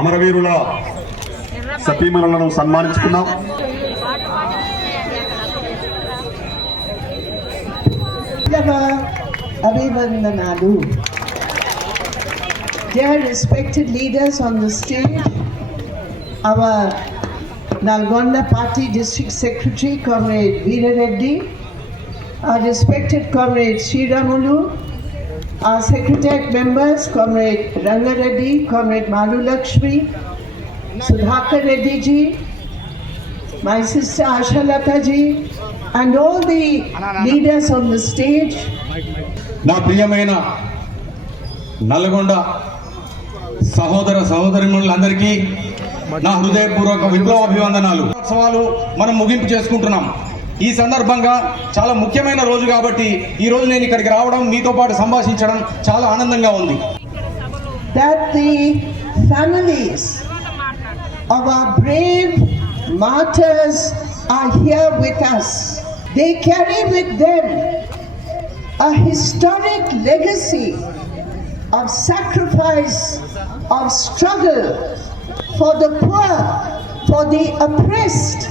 అమరవీరుల సతీమణులను సన్మానించుకున్నాం. అభివందనాలు. Dear respected leaders on the stage, our Nalgonda Party District Secretary, Comrade Veera Reddy, our respected Comrade Sriramulu, our Secretariat members, Comrade Ranga Reddy, Comrade Malu Lakshmi, Sudhakar Reddy ji, my sister Ashalata ji, and all the leaders on the stage. నా ప్రియమైన నల్గొండ సహోదర సహోదరిమణులందరికీ నా హృదయపూర్వక విప్లవాభివందనాలు. ఉత్సవాలు మనం ముగింపు చేసుకుంటున్నాం. ఈ సందర్భంగా చాలా ముఖ్యమైన రోజు కాబట్టి ఈ రోజు నేను ఇక్కడికి రావడం, మీతో పాటు సంభాషించడం చాలా ఆనందంగా ఉంది. That the families of our brave martyrs are here with us. They carry with them a historic legacy of sacrifice, of struggle for the poor, for the oppressed,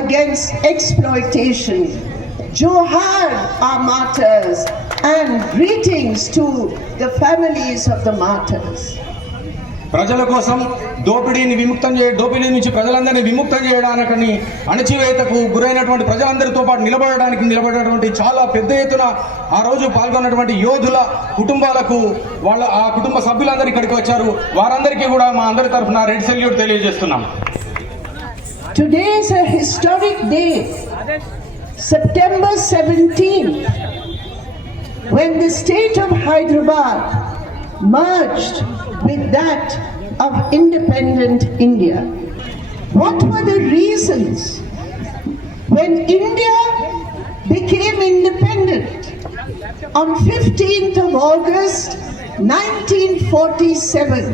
against exploitation. Johar, our martyrs, and greetings to the families of the martyrs. ప్రజల కోసం దోపిడీ నుంచి ప్రజలందరినీ విముక్తం చేయడానికని అణచివేతకు గురైనటువంటి ప్రజలందరితో పాటు నిలబడేటువంటి చాలా పెద్ద ఎత్తున ఆ రోజు పాల్గొన్నటువంటి యోధుల కుటుంబాలకు ఆ కుటుంబ సభ్యులందరూ ఇక్కడికి వచ్చారు. వారందరికీ కూడా మా అందరి తరఫున రెడ్ సెల్యూట్ తెలియజేస్తున్నాం. Today is a historic day, September 17th, when the state of Hyderabad merged with that of independent India. What were the reasons when India became independent on 15th of August 1947,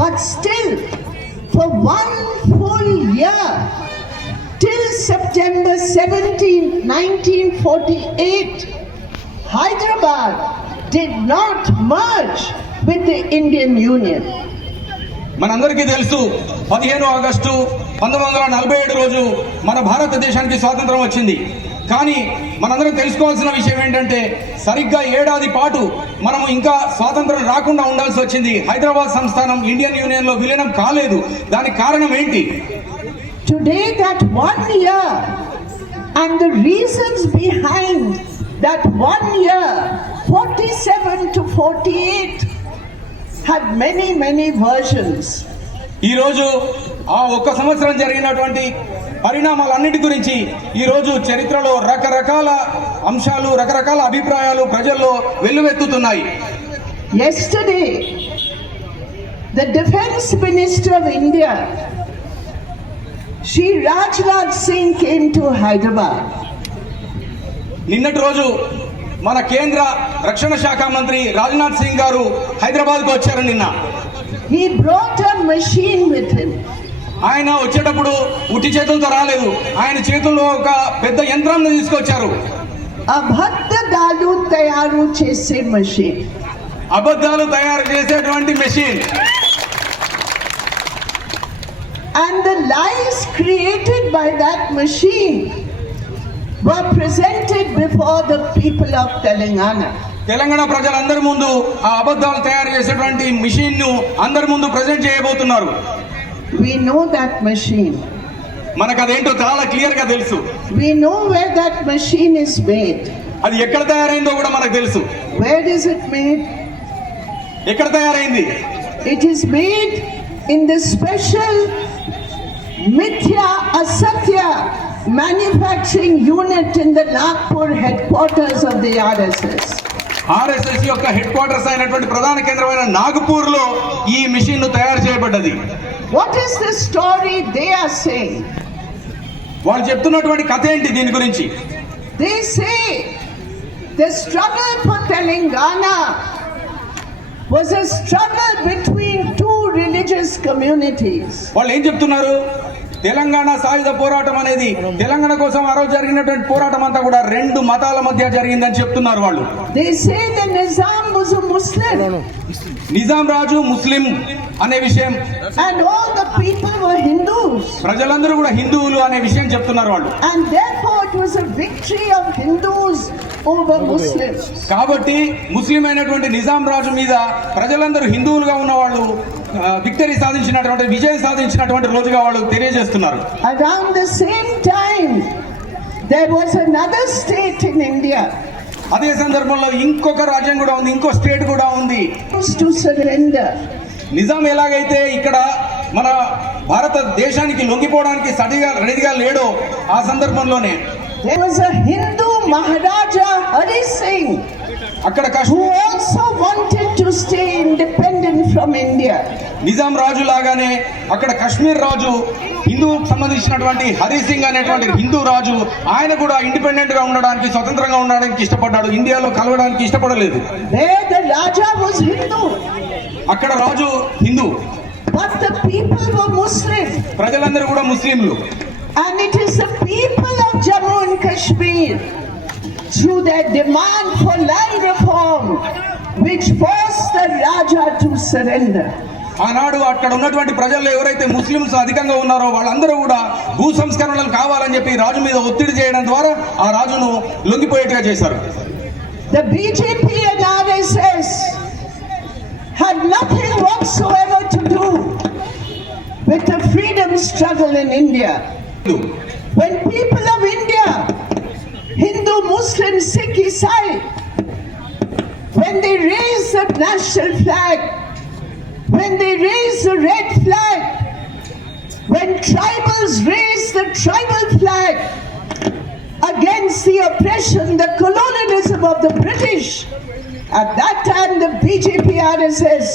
but still for one full year till September 17th, 1948, Hyderabad did not merge with the Indian Union. మనందరికీ తెలుసు 15 August 1947 రోజు మన భారతదేశానికి స్వాతంత్రం వచ్చింది. కానీ మనందరం తెలుసుకోవాల్సిన విషయం ఏంటంటే సరిగ్గా ఏడాది పాటు మనము ఇంకా స్వాతంత్రం రాకుండా ఉండాల్సి వచ్చింది. హైదరాబాద్ సంస్థానం ఇండియన్ యూనియన్ లో విలీనం కాలేదు. దానికి కారణం ఏంటి? Today that 1 year and the reasons behind that 1 year 47 to 48 had many versions. ఈ రోజు ఆ ఒక్క సంవత్సరం జరిగినటువంటి పరిణామాలన్నిటి గురించి ఈ రోజు చరిత్రలో రకరకాల అంశాలు, రకరకాల అభిప్రాయాలు ప్రజల్లో వెల్లువెత్తుతున్నాయి. Yesterday the Defense Minister of India, Shri Rajnath Singh, came to Hyderabad. నిన్నటి రోజు మన కేంద్ర రక్షణ శాఖ మంత్రి రాజ్నాథ్ సింగ్ గారు హైదరాబాద్కు వచ్చారు. నిన్న he brought a machine with him. ఆయన వచ్చేటప్పుడు ఉట్టి చేతులతో రాలేదు. ఆయన చేతుల్లో ఒక పెద్ద యంత్రాన్ని తీసుకొచ్చారు. అబద్ధాలు తయారు చేసే మెషిన్. అబద్ధాలు తయారు చేసేటువంటి machine. And the lies created by that machine were presented before the people of Telangana. Telangana ప్రజలందరి ముందు ఆ అబద్ధాలు తయారు చేసేటువంటి మెషిన్ ను అందరి ముందు ప్రెజెంట్ చేయబోతున్నారు. We know that machine. మనకు అదేంటో చాలా క్లియర్ గా తెలుసు. We know where that machine is made. అది ఎక్కడ తయారైందో కూడా మనకు తెలుసు. Where is it made? ఎక్కడ తయారైంది? It is made in the special Mithya Asatya manufacturing unit in the Nagpur headquarters of the RSS. RSS యొక్క హెడ్ క్వార్టర్స్ అయినటువంటి ప్రధాన కేంద్రమైన నాగపూర్ లో ఈ మెషిన్ ను తయారు చేయబడ్డది. What is the story they are saying? వాళ్ళు చెప్తున్నటువంటి కథ ఏంటి దీని గురించి? They say the struggle for Telangana was a struggle between two religious communities. వాళ్ళు ఏం చెప్తున్నారు? తెలంగాణ సాయుధ పోరాటం అనేది తెలంగాణ కోసం ఆ రోజు జరిగినటువంటి పోరాటం అంతా కూడా రెండు మతాల మధ్య జరిగిందని చెప్తున్నారు వాళ్ళు. They say the Nizam was a Muslim. Nizam రాజు ముస్లిం అనే విషయం, And all the people were Hindus. ప్రజలందరూ కూడా హిందువులు అనే విషయం చెప్తున్నారు వాళ్ళు. And therefore it was a victory of Hindus over Muslims. కాబట్టి ముస్లిం అయినటువంటి నిజాం రాజు మీద ప్రజలందరూ హిందువులుగా ఉన్న వాళ్ళు విక్టరీ సాధించినటువంటి విజయం సాధించినటువంటి రోజుగా వాళ్ళు తెలియజేస్తున్నారు. Around the same time, there was another state in India అదే సందర్భంలో ఇంకొక రాజ్యం కూడా ఉంది, ఇంకో స్టేట్ కూడా ఉంది. to surrender. నిజాం ఎలాగైతే ఇక్కడ మన భారతదేశానికి లొంగిపోవడానికి రెడీగా లేడో ఆ సందర్భంలోనే There was a Hindu Maharaja Hari Singh అక్కడ who also wanted to stay independent from India. Nizam రాజు లాగానే అక్కడ కాశ్మీర్ రాజు హిందూకు సంబంధించినటువంటి హరి సింగ్ అనేటువంటి హిందూ రాజు, ఆయన కూడా ఇండిపెండెంట్ గా ఉండడానికి, స్వతంత్రంగా ఉండడానికి ఇష్టపడ్డాడు. ఇండియాలో కలవడానికి ఇష్టపడలేదు. There the Raja was Hindu, అక్కడ రాజు Hindu, but the people were Muslim. ప్రజలందరూ కూడా ముస్లింలు. And it is the people of Jammu and Kashmir, through their demand for land reform, which forced the Raja to surrender. ఆనాడు అక్కడ ఉన్నటువంటి ప్రజల్లో ఎవరైతే Muslims అధికంగా ఉన్నారో వాళ్ళందరూ కూడా భూ సంస్కరణలు కావాలని చెప్పి రాజు మీద ఒత్తిడి చేయడం ద్వారా ఆ రాజును లొంగిపోయేట్టుగా చేశారు. The BJP and RSS had nothing whatsoever to do with the freedom struggle in India. When people of India, Hindu, Muslim, Sikh, Isai, when they raise the national flag, when they raise the red flag, when tribals raise the tribal flag against the oppression, the colonialism of the British, at that time the BJP RSS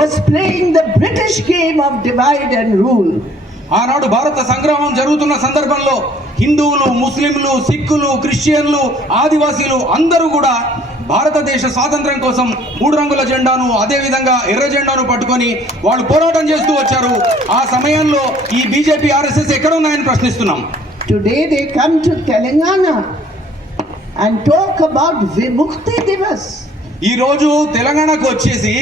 was playing the British game of divide and rule. ఆనాడు భారత సంగ్రామం జరుగుతున్న సందర్భంలో హిందువులు, ముస్లింలు, సిక్కులు, క్రిస్టియన్లు, ఆదివాసీలు అందరూ కూడా భారతదేశ స్వాతంత్ర్యం కోసం 3 రంగుల జెండాను, అదే విధంగా ఎర్ర జెండాను పట్టుకొని వాళ్ళు పోరాటం చేస్తూ వచ్చారు. ఆ సమయంలో ఈ బీజేపీ ఆర్ఎస్ఎస్ ఎక్కడ ఉన్నాయని ప్రశ్నిస్తున్నాం. Today they come to Telangana and talk about Vimukti Divas. ఈ రోజు తెలంగాణకు వచ్చేసి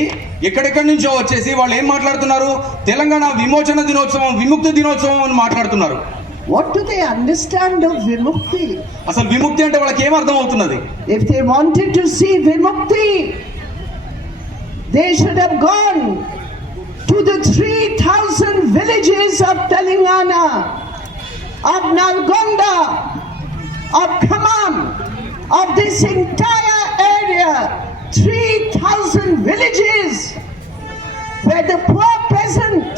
ఎక్కడెక్కడి నుంచో వచ్చేసి వాళ్ళు ఏం మాట్లాడుతున్నారు? తెలంగాణ విమోచన దినోత్సవం, విముక్తి దినోత్సవం అని మాట్లాడుతున్నారు. What do they understand of Vimukti? అసలు విముక్తి అంటే వాళ్ళకి ఏం అర్థం అవుతున్నది? If they wanted to see Vimukti, they should have gone to the 3,000 villages of Telangana, of Nalgonda, of Khammam, of this entire area. 3,000 villages where the poor peasant,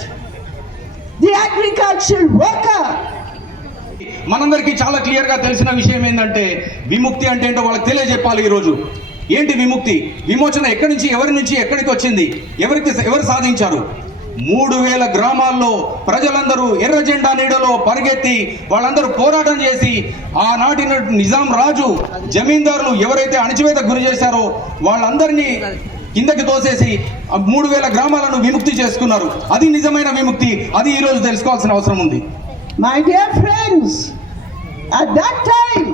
the agricultural worker, మనందరికీ చాలా clear గా తెలిసిన విషయం ఏంటంటే విముక్తి అంటే ఏంటో వాళ్ళకి తెలియజెప్పాలి. ఈ రోజు ఏంటి విముక్తి? విమోచన ఎక్కడి నుంచి, ఎవరి నుంచి ఎక్కడికి వచ్చింది, ఎవరు సాధించారు? 3,000 గ్రామాల్లో ప్రజలందరూ ఎర్ర జెండా నీడలో పరిగెత్తి వాళ్ళందరూ పోరాటం చేసి ఆనాటి నిజాం రాజు జమీందారులు ఎవరైతే అణచివేతకు గురి చేశారో వాళ్ళందరినీ కిందకి తోసేసి 3,000 గ్రామాలను విముక్తి చేసుకున్నారు. అది నిజమైన విముక్తి. అది ఈ రోజు తెలుసుకోవాల్సిన అవసరం ఉంది. My dear friends, at that time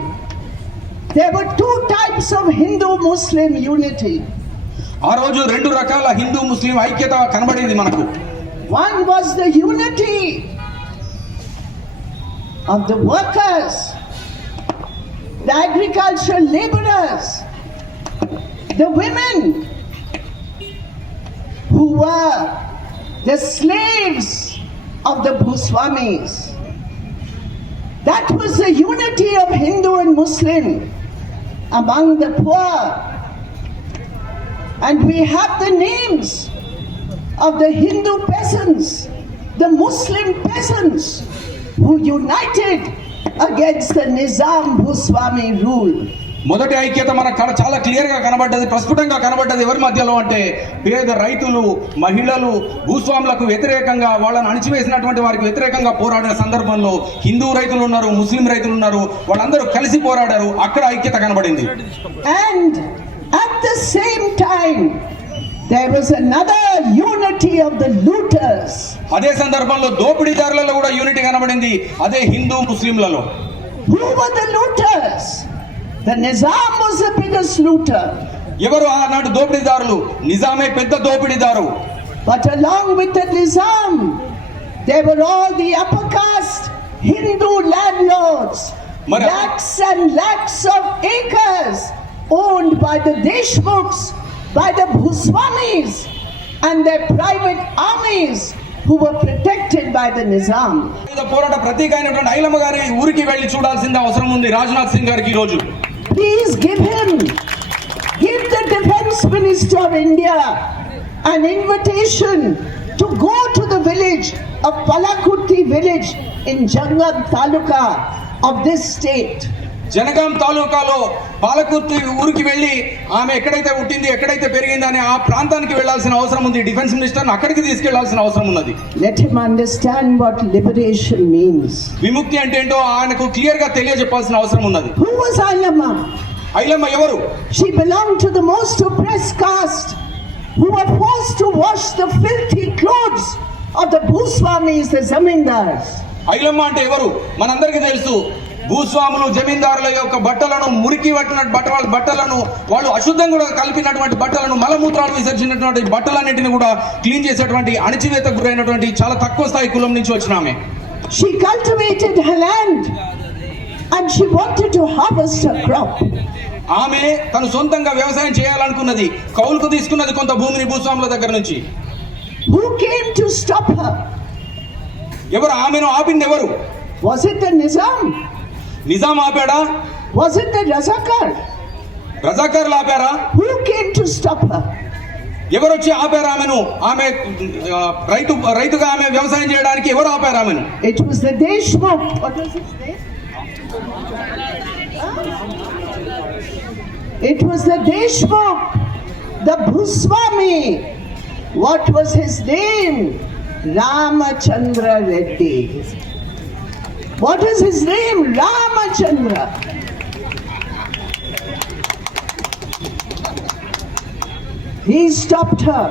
there were 2 types of Hindu-Muslim unity. ఆ రోజు 2 రకాల హిందూ ముస్లిం ఐక్యత కనబడింది మనకు. One was the unity of the workers, the agricultural laborers, the women who were the slaves of the Bhuswamis. That was the unity of Hindu and Muslim among the poor. And we have the names of the Hindu peasants, the Muslim peasants who united against the Nizam Bhuswami rule. మొదటి ఐక్యత మనకు చాలా clear గా కనబడ్డది, ప్రస్ఫుటంగా కనబడ్డది. ఎవరి మధ్యలో అంటే పేద రైతులు, మహిళలు భూస్వాములకు వ్యతిరేకంగా, వాళ్ళని అణిచివేసినటువంటి వారికి వ్యతిరేకంగా పోరాడిన సందర్భంలో హిందూ రైతులు ఉన్నారు, ముస్లిం రైతులు ఉన్నారు, వాళ్ళందరూ కలిసి పోరాడారు. అక్కడ ఐక్యత కనబడింది. And at the same time there was another unity of the looters. అదే సందర్భంలో దోపిడీదారులలో కూడా యూనిటీ కనబడింది. అదే Hindu ముస్లింలలో. Who were the looters? The Nizam was the biggest looter. ఎవరు ఆనాడు దోపిడీదారులు? నిజామే పెద్ద దోపిడీదారు. But along with the Nizam, there were all the upper caste Hindu landlords, lakhs and lakhs of acres owned by the Deshmukhs, by the Bhuswamis and their private armies who were protected by the Nizam. పోరాట ప్రతీక అయినటువంటి ఐలమ్మ గారి ఊరికి వెళ్లి చూడాల్సిన అవసరం ఉంది రాజ్నాథ్ సింగ్ గారికి ఈ రోజు. Please give the Defence Minister of India an invitation to go to the village of Palakurti village in Jangam Taluka of this state. Jangaon తాలూకాలో పాలకుర్తి ఊరికి వెళ్లి ఆమె ఎక్కడైతే పుట్టింది, ఎక్కడైతే పెరిగింది అనే ఆ ప్రాంతానికి వెళ్లాల్సిన అవసరం ఉంది. డిఫెన్స్ మినిస్టర్ అక్కడికి తీసుకెళ్లాల్సిన అవసరం ఉన్నది. Let him understand what liberation means. విముక్తి అంటే ఏంటో ఆయనకు క్లియర్ గా తెలియజెప్పాల్సిన అవసరం ఉన్నది. Who was Ailamma? ఐలమ్మ ఎవరు? She belonged to the most oppressed caste who were forced to wash the filthy clothes of the Bhuswamis, the zamindars. Ailamma అంటే ఎవరు? మనందరికీ తెలుసు. భూస్వాములు, జమీందారుల యొక్క బట్టలను, మురికి పట్టిన బట్టలను, వాళ్ళు అశుద్ధం కూడా కలిపినటువంటి బట్టలను, మలమూత్రాలు విసర్జించినటువంటి బట్టలన్నింటినీ కూడా క్లీన్ చేసేటువంటి అణచివేతకు గురైనటువంటి చాలా తక్కువ స్థాయి కులం నుంచి వచ్చిన ఆమె. She cultivated her land and she wanted to harvest her crop. ఆమె తను సొంతంగా వ్యవసాయం చేయాలనుకున్నది. కౌలుకు తీసుకున్నది కొంత భూమిని భూస్వాముల దగ్గర నుంచి. Who came to stop her? ఎవరు ఆమెను ఆపింది? ఎవరు? Was it the Nizam? Nizam ఆపాడా? Was it the Razakar? రజాకార్లు ఆపారా? Who came to stop her? ఎవరు వచ్చి ఆపారు ఆమెను? ఆమె రైతుగా ఆమె వ్యవసాయం చేయడానికి ఎవరు ఆపారు ఆమెను? It was the Deshmukh. What was his name? It was the Deshmukh, the Bhuswami. What was his name? Ramachandra Reddy. What is his name? Ramachandra. He stopped her.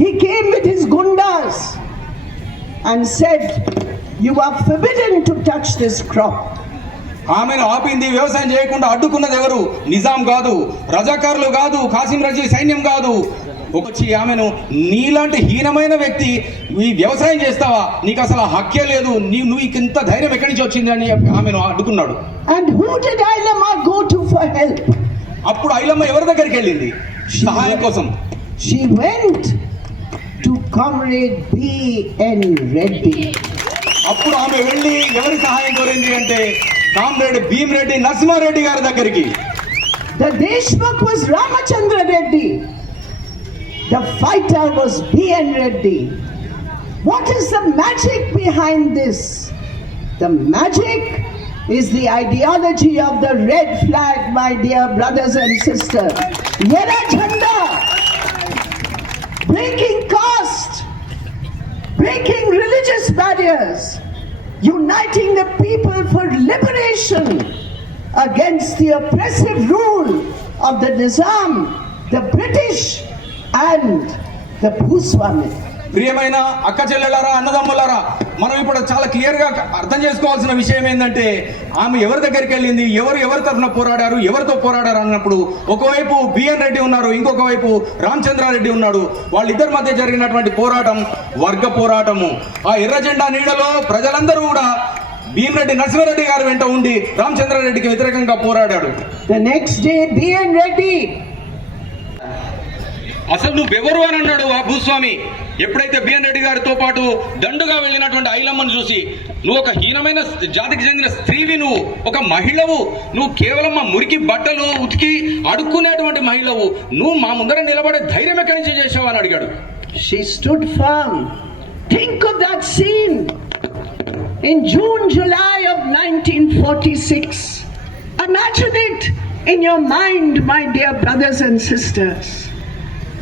He came with his gundas and said, "You are forbidden to touch this crop." ఆమెను ఆపింది, వ్యవసాయం చేయకుండా అడ్డుకున్నది ఎవరు? నిజాం కాదు, రజాకారులు కాదు, కాసిం రజీ సైన్యం కాదు. వచ్చి ఆమెను, నీలాంటి హీనమైన వ్యక్తి ఈ వ్యవసాయం చేస్తావా? నీకు అసలు హక్కే లేదు, నువ్వు ఇంత ధైర్యం ఎక్కడి నుంచి వచ్చింది అని ఆమెను అడ్డుకున్నాడు. And who did Ailamma go to for help? అప్పుడు ఐలమ్మ ఎవరి దగ్గరికి వెళ్ళింది సహాయం కోసం? She went to Comrade B.N. Reddy. అప్పుడు ఆమె వెళ్ళి ఎవరి సహాయం కోరింది అంటే కామ్రేడ్ భీమ్ రెడ్డి నరసింహారెడ్డి గారి దగ్గరికి. The Deshmukh was Ramachandra Reddy. The fighter was B.N. Reddy. What is the magic behind this? The magic is the ideology of the red flag, my dear brothers and sisters. Yera Jhanda, breaking caste, breaking religious barriers, uniting the people for liberation against the oppressive rule of the Nizam, the British and the Bhuswami. ప్రియమైన అక్క చెల్లెలారా, అన్నదమ్ములారా, మనం ఇప్పుడు చాలా clear గా అర్థం చేసుకోవాల్సిన విషయం ఏంటంటే ఆమె ఎవరి దగ్గరికి వెళ్ళింది, ఎవరి తరఫున పోరాడారు, ఎవరితో పోరాడారు అన్నప్పుడు ఒకవైపు బిఎన్ రెడ్డి ఉన్నారు, ఇంకొక వైపు రామచంద్రారెడ్డి ఉన్నాడు. వాళ్ళిద్దరి మధ్య జరిగినటువంటి పోరాటం వర్గ పోరాటము. ఆ ఎర్ర జెండా నీడలో ప్రజలందరూ కూడా భీమరెడ్డి నరసింహారెడ్డి గారు వెంట ఉండి రామచంద్రారెడ్డికి వ్యతిరేకంగా పోరాడాడు. The next day B.N. Reddy, అసలు నువ్వెవరు అని అన్నాడు ఆ భూస్వామి. ఎప్పుడైతే బిఎన్ రెడ్డి గారితో పాటు దండుగా వెళ్ళినటువంటి ఐలమ్మను చూసి, నువ్వు ఒక హీనమైన జాతికి చెందిన స్త్రీవి, నువ్వు ఒక మహిళవు, నువ్వు కేవలం మా మురికి బట్టలు ఉతికి అడుక్కునేటువంటి మహిళవు, నువ్వు మా ముందర నిలబడే ధైర్యం ఎక్కడి నుంచి చేసావు అని అడిగాడు. she stood firm. Think of that scene in June, July of 1946. Imagine it in your mind, my dear brothers and sisters.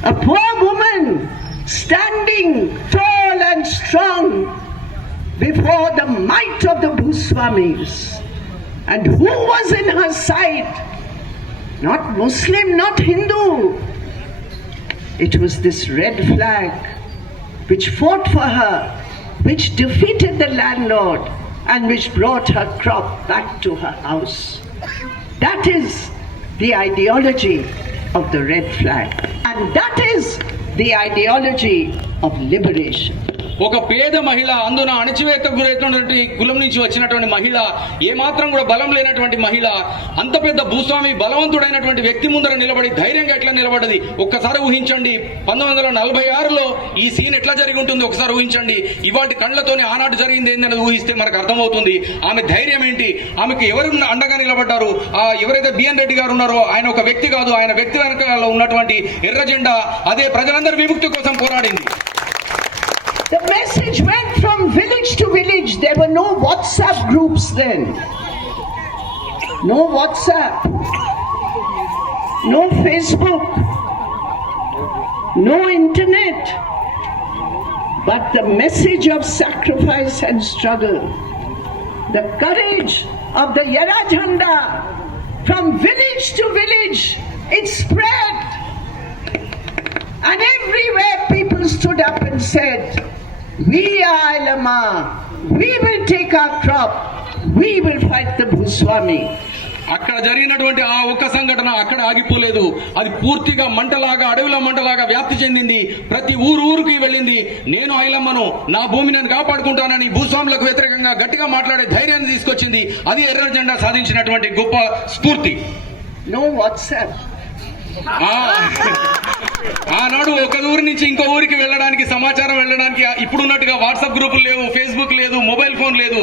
A poor woman standing tall and strong before the might of the Bhuswamis. And who was in her side? Not Muslim, not Hindu. It was this red flag which fought for her, which defeated the landlord and which brought her crop back to her house. That is the ideology of the red flag. And that is the ideology of liberation. ఒక పేద మహిళ, అందున అణచివేతకు గురైనటువంటి కులం నుంచి వచ్చినటువంటి మహిళ, ఏమాత్రం కూడా బలం లేనటువంటి మహిళ, అంత పెద్ద భూస్వామి బలవంతుడైనటువంటి వ్యక్తి ముందర నిలబడి ధైర్యంగా ఎట్లా నిలబడ్డది ఒక్కసారి ఊహించండి. 1946లో ఈ సీన్ ఎట్లా జరిగి ఉంటుంది ఒకసారి ఊహించండి. ఇవాటి కళ్ళతోనే ఆనాడు జరిగింది ఏంటనేది ఊహిస్తే మనకు అర్థమవుతుంది ఆమె ధైర్యం ఏంటి, ఆమెకు ఎవరు అండగా నిలబడ్డారు. ఎవరైతే బిఎన్ రెడ్డి గారు ఉన్నారో ఆయన ఒక వ్యక్తి కాదు, ఆయన వ్యక్తి వెనకాల ఉన్నటువంటి ఎర్ర జెండా అదే ప్రజలందరి విముక్తి కోసం పోరాడింది. The message went from village to village. There were no WhatsApp groups then. No WhatsApp. No Facebook. No internet. But the message of sacrifice and struggle. The courage of the Yara Jhanda. From village to village, it spread. And everywhere people stood up and said, we are Ilama, we will take our crop, we will fight the Bhuswami. అక్కడ జరిగినటువంటి ఆ ఒక్క సంఘటన అక్కడ ఆగిపోలేదు. అది పూర్తిగా మంటలాగా, అడవిలో మంటలాగా వ్యాప్తి చెందింది. ప్రతి ఊరికి వెళ్ళింది. నేను ఐలమ్మను, నా భూమిని నేను కాపాడుకుంటానని భూస్వాములకు వ్యతిరేకంగా గట్టిగా మాట్లాడే ధైర్యాన్ని తీసుకొచ్చింది. అది ఎర్ర జెండా సాధించినటువంటి గొప్ప స్ఫూర్తి. No WhatsApp. ఆనాడు ఒక ఊరి నుంచి ఇంకో ఊరికి వెళ్ళడానికి, సమాచారం వెళ్ళడానికి ఇప్పుడున్నట్టుగా వాట్సాప్ గ్రూపులు లేవు, ఫేస్బుక్ లేదు, మొబైల్ ఫోన్ లేదు.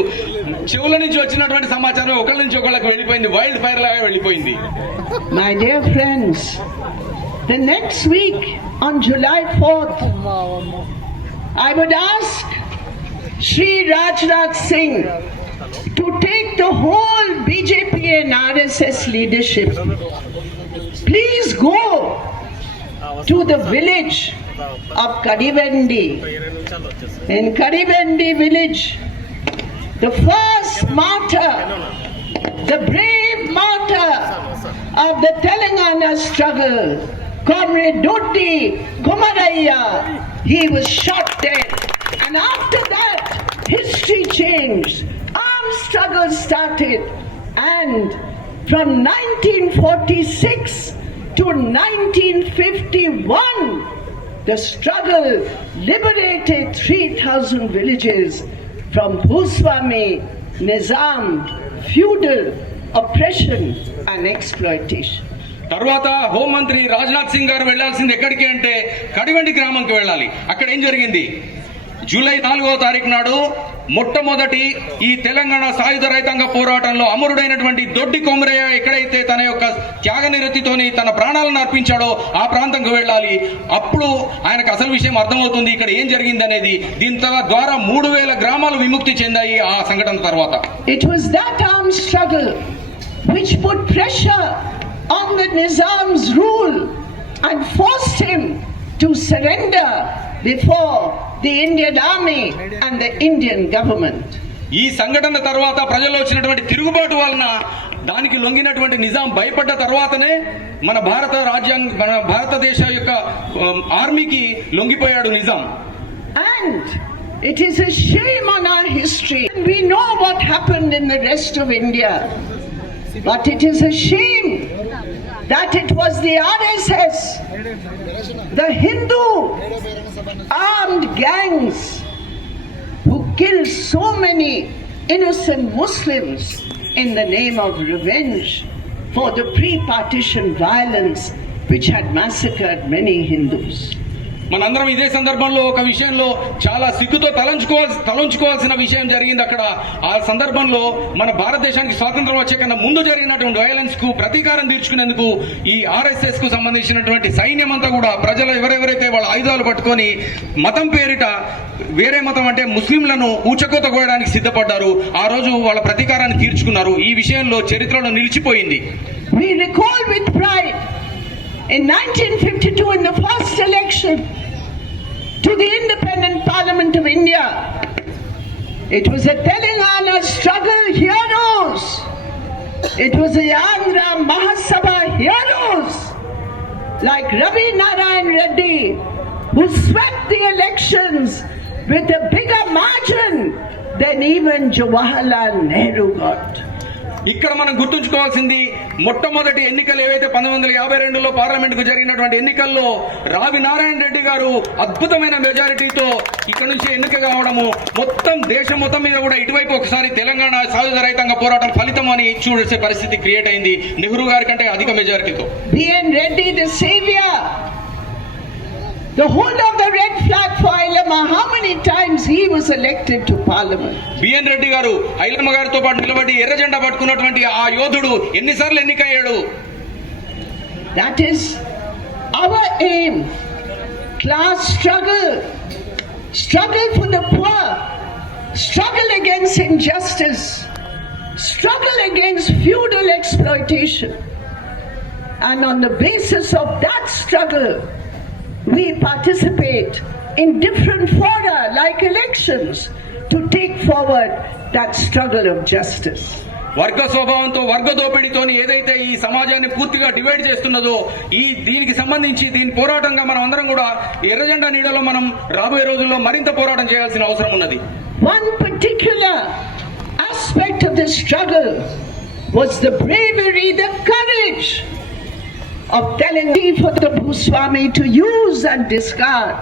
చెవుల నుంచి వచ్చినటువంటి సమాచారం ఒకళ్ళ నుంచి ఒకళ్ళకి వెళ్ళిపోయింది, వైల్డ్ ఫైర్ లాగా వెళ్ళిపోయింది. My dear friends, the next week on July 4th, I would ask Shri Rajnath Singh to take the whole BJP and RSS leadership. Please go to the village of Kadivendi. In Kadivendi village, the first martyr, the brave martyr of the Telangana struggle, Comrade Doti Kumaraya, he was shot dead. And after that, history changed. Armed struggle started. And from 1946 to 1951, the struggle liberated 3,000 villages from Bhuswami, Nizam, feudal oppression and exploitation. తర్వాత హోంమంత్రి రాజ్నాథ్ సింగ్ గారు వెళ్లాల్సింది ఎక్కడికి అంటే కడివెండి గ్రామంకి వెళ్ళాలి. అక్కడ ఏం జరిగింది? July 4వ తారీఖు నాడు మొట్టమొదటి ఈ తెలంగాణ సాయుధ రైతాంగ పోరాటంలో అమరుడైనటువంటి దొడ్డి కొమరయ్య ఎక్కడైతే తన యొక్క త్యాగనిరతితోని తన ప్రాణాలను అర్పించాడో ఆ ప్రాంతంకు వెళ్ళాలి. అప్పుడు ఆయనకు అసలు విషయం అర్థమవుతుంది ఇక్కడ ఏం జరిగింది అనేది. దీని ద్వారా 3000 గ్రామాలు విముక్తి చెందాయి ఆ సంఘటన తర్వాత. It was that armed struggle which put pressure on the Nizam's rule and forced him to surrender before the Indian army and the Indian government. ఈ సంఘటన తర్వాత ప్రజల్లో వచ్చినటువంటి తిరుగుబాటు వలన దానికి లొంగినటువంటి నిజాం భయపడ్డ తర్వాతనే మన భారతదేశ యొక్క ఆర్మీకి లొంగిపోయాడు Nizam. And it is a shame on our history. We know what happened in the rest of India. But it is a shame that it was the RSS, the Hindu armed gangs who killed so many innocent Muslims in the name of revenge for the pre-partition violence which had massacred many Hindus. మనందరం ఇదే సందర్భంలో ఒక విషయంలో చాలా సిగ్గుతో తలంచుకోవాల్సిన విషయం జరిగింది అక్కడ. ఆ సందర్భంలో మన భారతదేశానికి స్వాతంత్రం వచ్చే కన్నా ముందు జరిగినటువంటి వైలెన్స్ కు ప్రతీకారం తీర్చుకునేందుకు ఈ ఆర్ఎస్ఎస్ కు సంబంధించినటువంటి సైన్యం అంతా కూడా ప్రజలు ఎవరెవరైతే వాళ్ళ ఆయుధాలు పట్టుకొని మతం పేరిట వేరే మతం అంటే ముస్లింలను ఊచకోత కోయడానికి సిద్ధపడ్డారు. ఆ రోజు వాళ్ళ ప్రతీకారాన్ని తీర్చుకున్నారు. ఈ విషయంలో చరిత్రలో నిలిచిపోయింది. We recall with pride in 1952 in the first election to the independent parliament of India, it was a Telangana struggle heroes, it was the Andhra Mahasabha heroes like Ravi Narayan Reddy who swept the elections with a bigger margin than even Jawaharlal Nehru got. ఇక్కడ మనం గుర్తుంచుకోవాల్సింది మొట్టమొదటి ఎన్నికలు ఏవైతే 1952లో parliament కు జరిగినటువంటి ఎన్నికల్లో రావి నారాయణ రెడ్డి గారు అద్భుతమైన మెజారిటీతో ఇక్కడ నుంచి ఎన్నిక కావడము మొత్తం దేశం మొత్తం మీద కూడా ఇటువైపు ఒకసారి తెలంగాణ సాయుధ రైతాంగ పోరాటం ఫలితం అని చూసే పరిస్థితి క్రియేట్ అయింది నెహ్రూ గారి కంటే అధిక మెజారిటీతో. B.N. Reddy, the savior, the whole of the red flag for Ailama, how many times he was elected to parliament? BN Reddy గారు ఐలమ్మ గారితో పాటు నిలబడి ఎర్ర జెండా పట్టుకున్నటువంటి ఆ యోధుడు ఎన్నిసార్లు ఎన్నికయ్యాడు? That is our aim. Class struggle, struggle for the poor, struggle against injustice, struggle against feudal exploitation. And on the basis of that struggle, we participate in different fora like elections to take forward that struggle of justice. వర్గ స్వభావంతో వర్గ దోపిడీతోని ఏదైతే ఈ సమాజాన్ని పూర్తిగా divide చేస్తున్నదో దీనికి సంబంధించి దీని పోరాటంగా మనం అందరం కూడా ఎర్ర జెండా నీడలో మనం రాబోయే రోజుల్లో మరింత పోరాటం చేయాల్సిన అవసరం ఉన్నది. One particular aspect of the struggle was the bravery, the courage of telling for the Bhuswami to use and discard.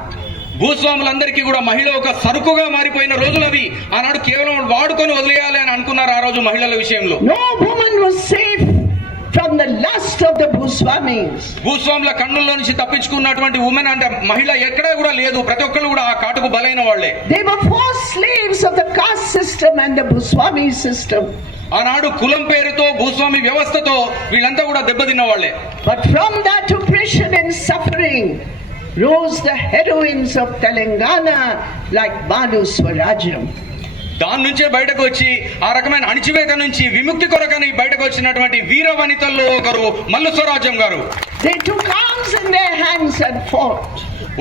భూస్వాములందరికీ కూడా మహిళ ఒక సరుకుగా మారిపోయిన రోజులవి. ఆనాడు కేవలం వాడుకొని వదిలేయాలి అని అనుకున్నారు ఆ రోజు మహిళల విషయంలో. No woman was safe from the lust of the Bhuswamis. భూస్వాముల కన్నుల్లో నుంచి తప్పించుకున్నటువంటి ఉమెన్ అంటే మహిళ ఎక్కడా కూడా లేదు. ప్రతి ఒక్కరు కూడా ఆ కాటుకు బలైన వాళ్లే. They were forced slaves of the caste system and the Bhuswami system. ఆనాడు కులం పేరుతో భూస్వామి వ్యవస్థతో వీళ్ళంతా కూడా దెబ్బతిన్న వాళ్లే. But from that oppression and suffering rose the heroines of Telangana like Balu Swarajam. దాని నుంచే బయటకు వచ్చి ఆ రకమైన అణిచివేత నుంచి విముక్తి కొరకని బయటకు వచ్చినటువంటి వీర వనితల్లో ఒకరు మల్లు స్వరాజ్యం గారు. They took arms in their hands and fought.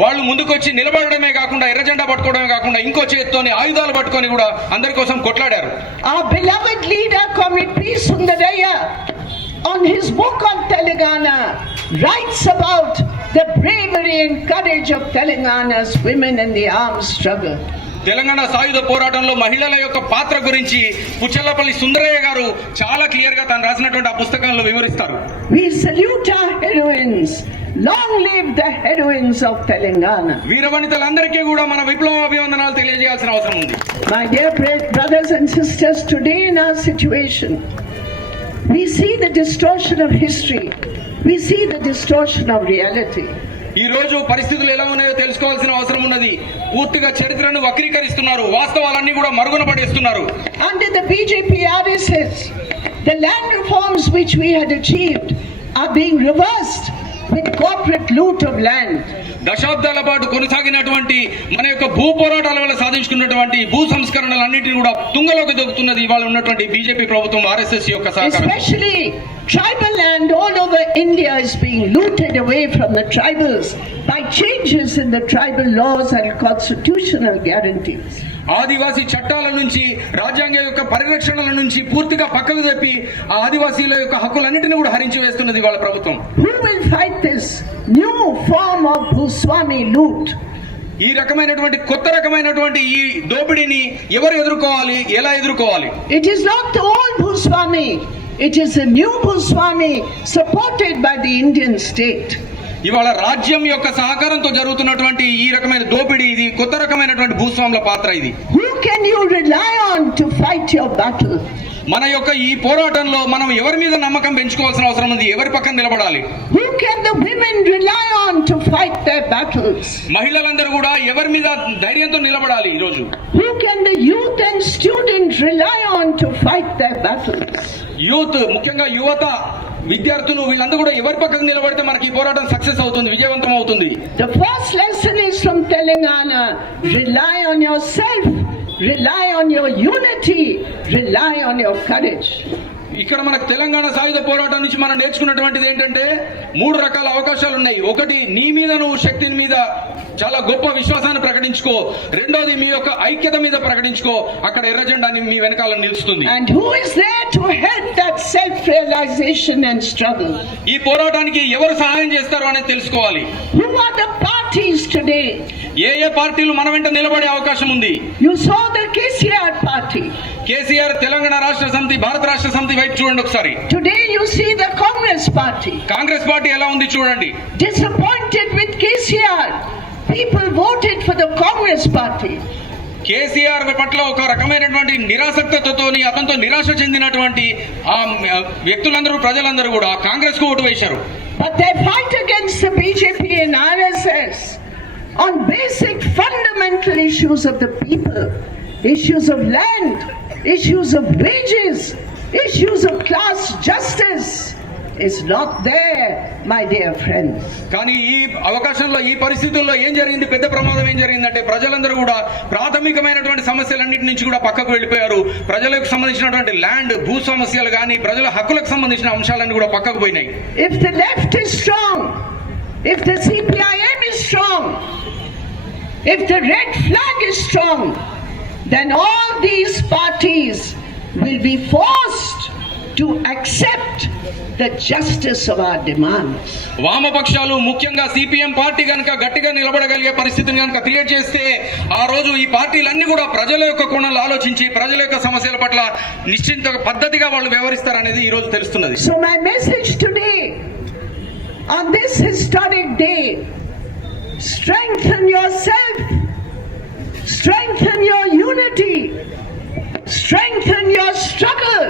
వాళ్ళు ముందుకొచ్చి నిలబడమే కాకుండా ఎర్ర జెండా పట్టుకోవడమే కాకుండా ఇంకో చేత్తోని ఆయుధాలు పట్టుకొని కూడా అందరి కోసం కొట్లాడారు. Our beloved leader Comrade P. Sundaraya on his book on Telangana writes about the bravery and courage of Telangana's women in the armed struggle. Telangana సాయుధ పోరాటంలో మహిళల యొక్క పాత్ర గురించి పుచ్చలపల్లి సుందరయ్య గారు చాలా క్లియర్ గా తను రాసినటువంటి ఆ పుస్తకంలో వివరిస్తారు. We salute our heroines. Long live the heroines of Telangana. వీరవనితలందరికీ కూడా మన విప్లవ అభివందనాలు తెలియజేయాల్సిన అవసరం ఉంది. My dear brothers and sisters, today in our situation, we see the distortion of history. We see the distortion of reality. ఈ రోజు పరిస్థితులు ఎలా ఉన్నాయో తెలుసుకోవాల్సిన అవసరం ఉన్నది. పూర్తిగా చరిత్రను వక్రీకరిస్తున్నారు. వాస్తవాలన్నీ కూడా మరుగున పడేస్తున్నారు. Under the BJP RSS, the land reforms which we had achieved are being reversed with corporate loot of land. దశాబ్దాల పాటు కొనసాగినటువంటి మన యొక్క భూ పోరాటాల వల్ల సాధించుకున్నటువంటి భూ సంస్కరణలన్నింటినీ కూడా తుంగలోకి దొక్కుతున్నది ఇవాళ ఉన్నటువంటి బీజేపీ ప్రభుత్వం ఆర్ఎస్ఎస్ యొక్క సహకారం. Especially tribal land all over India is being looted away from the tribals by changes in the tribal laws and constitutional guarantees. ఆదివాసీ చట్టాల నుంచి రాజ్యాంగ యొక్క పరిరక్షణల నుంచి పూర్తిగా పక్కకు తెప్పి ఆ ఆదివాసీల యొక్క హక్కులన్నింటినీ కూడా హరించి వేస్తున్నది వాళ్ళ ప్రభుత్వం. Who will fight this new form of Bhuswami loot? ఈ రకమైనటువంటి కొత్త రకమైనటువంటి ఈ దోపిడీని ఎవరు ఎదుర్కోవాలి, ఎలా ఎదుర్కోవాలి? It is not the old Bhuswami. It is a new Bhuswami supported by the Indian state. ఇవాళ రాజ్యం యొక్క సహకారంతో జరుగుతున్నటువంటి ఈ రకమైన దోపిడీ ఇది కొత్త రకమైనటువంటి భూస్వాముల పాత్ర ఇది. Who can you rely on to fight your battle? మన యొక్క ఈ పోరాటంలో మనం ఎవరి మీద నమ్మకం పెంచుకోవాల్సిన అవసరం ఉంది, ఎవరి పక్కన నిలబడాలి? Who can the women rely on to fight their battles? మహిళలందరూ కూడా ఎవరి మీద ధైర్యంతో నిలబడాలి ఈ రోజు? Who can the youth and students rely on to fight their battles? Youth, ముఖ్యంగా యువత, విద్యార్థులు వీళ్ళందరూ కూడా ఎవరి పక్కన నిలబడితే మనకి ఈ పోరాటం సక్సెస్ అవుతుంది, విజయవంతం అవుతుంది. The first lesson is from Telangana. Rely on yourself. Rely on your unity. Rely on your courage. ఇక్కడ మనకు తెలంగాణ సాయుధ పోరాటం నుంచి మనం నేర్చుకున్నటువంటిది ఏంటంటే 3 రకాల అవకాశాలు ఉన్నాయి. ఒకటి, నీ మీద నువ్వు శక్తి మీద చాలా గొప్ప విశ్వాసాన్ని ప్రకటించుకో. రెండోది, మీ యొక్క ఐక్యత మీద ప్రకటించుకో. అక్కడ ఎర్ర జెండాని మీ వెనకాల నిలుస్తుంది. And who is there to help that self-realization and struggle? ఈ పోరాటానికి ఎవరు సహాయం చేస్తారో అనేది తెలుసుకోవాలి. Who are the parties parties today. ఏ పార్టీలు మన వెంట నిలబడే అవకాశం ఉంది? You saw the KCR party. KCR Telangana రాష్ట్ర సమితి, భారత రాష్ట్ర సమితి వైపు చూడండి ఒకసారి. Today you see the Congress party. Congress party ఎలా ఉంది చూడండి. Disappointed with KCR. People voted for the Congress party. KCR పట్ల ఒక రకమైనటువంటి నిరాసక్తతతో అతనితో నిరాశ చెందినటువంటి ఆ వ్యక్తులందరూ, ప్రజలందరూ కూడా కాంగ్రెస్ కు ఓటు వేశారు. But they fight against the BJP and RSS on basic fundamental issues of the people, issues of land, issues of wages, issues of class justice. Is not there, my dear friends. కానీ ఈ అవకాశంలో, ఈ పరిస్థితుల్లో ఏం జరిగింది, పెద్ద ప్రమాదం ఏం జరిగిందంటే ప్రజలందరూ కూడా ప్రాథమికమైనటువంటి సమస్యలన్నిటి నుంచి కూడా పక్కకు వెళ్ళిపోయారు. ప్రజలకు సంబంధించినటువంటి ల్యాండ్, భూ సమస్యలు కానీ ప్రజల హక్కులకు సంబంధించిన అంశాలన్నీ కూడా పక్కకు పోయినాయి. If the left is strong, if the CPIM is strong, if the red flag is strong, then all these parties will be forced to accept the justice of our demands. వామపక్షాలు, ముఖ్యంగా సిపిఎం పార్టీ కనుక గట్టిగా నిలబడగలిగే పరిస్థితిని కనుక create చేస్తే ఆ రోజు ఈ పార్టీలన్నీ కూడా ప్రజల యొక్క కోణంలో ఆలోచించి ప్రజల యొక్క సమస్యల పట్ల నిశ్చింత పద్ధతిగా వాళ్ళు వ్యవహరిస్తారనేది ఈ రోజు తెలుస్తున్నది. So my message today on this historic day, strengthen yourself, strengthen your unity, strengthen your struggle.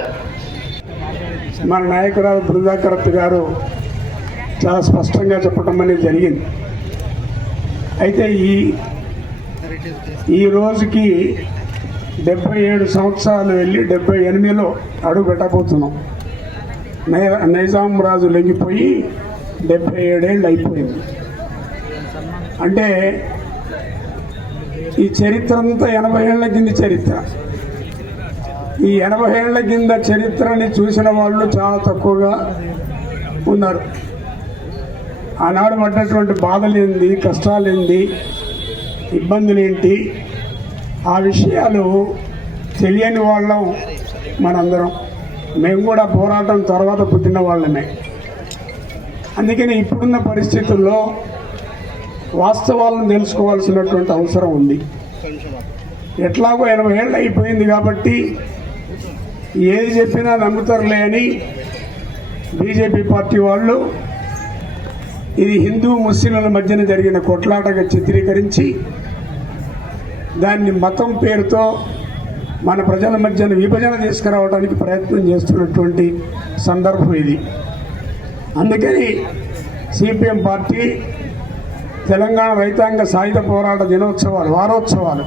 మన నాయకురాలు బృందాకరత్ గారు చాలా స్పష్టంగా చెప్పడం అనేది జరిగింది. అయితే ఈ రోజుకి 77 సంవత్సరాలు వెళ్ళి 78లో అడుగు పెట్టబోతున్నాం. నైజాం రాజు లొంగిపోయి 77 ఏళ్ళు అయిపోయింది. అంటే ఈ చరిత్ర అంతా 80 ఏళ్ల కింద చరిత్ర. ఈ 80 ఏళ్ల కింద చరిత్రని చూసిన వాళ్ళు చాలా తక్కువగా ఉన్నారు. ఆనాడు పడ్డటువంటి బాధలేంది, కష్టాలేంది, ఇబ్బందులేంటి, ఆ విషయాలు తెలియని వాళ్ళం మనందరం. మేము కూడా పోరాటం తర్వాత పుట్టిన వాళ్ళమే. అందుకని ఇప్పుడున్న పరిస్థితుల్లో వాస్తవాలను తెలుసుకోవాల్సినటువంటి అవసరం ఉంది. ఎట్లాగో 80 ఏళ్ళు అయిపోయింది కాబట్టి ఏది చెప్పినా నమ్ముతారులే అని బీజేపీ పార్టీ వాళ్ళు ఇది హిందూ ముస్లింల మధ్యన జరిగిన కొట్లాటగా చిత్రీకరించి దాన్ని మతం పేరుతో మన ప్రజల మధ్యన విభజన తీసుకురావడానికి ప్రయత్నం చేస్తున్నటువంటి సందర్భం ఇది. అందుకని సిపిఎం పార్టీ తెలంగాణ రైతాంగ సాయుధ పోరాట దినోత్సవాలు, వారోత్సవాలు,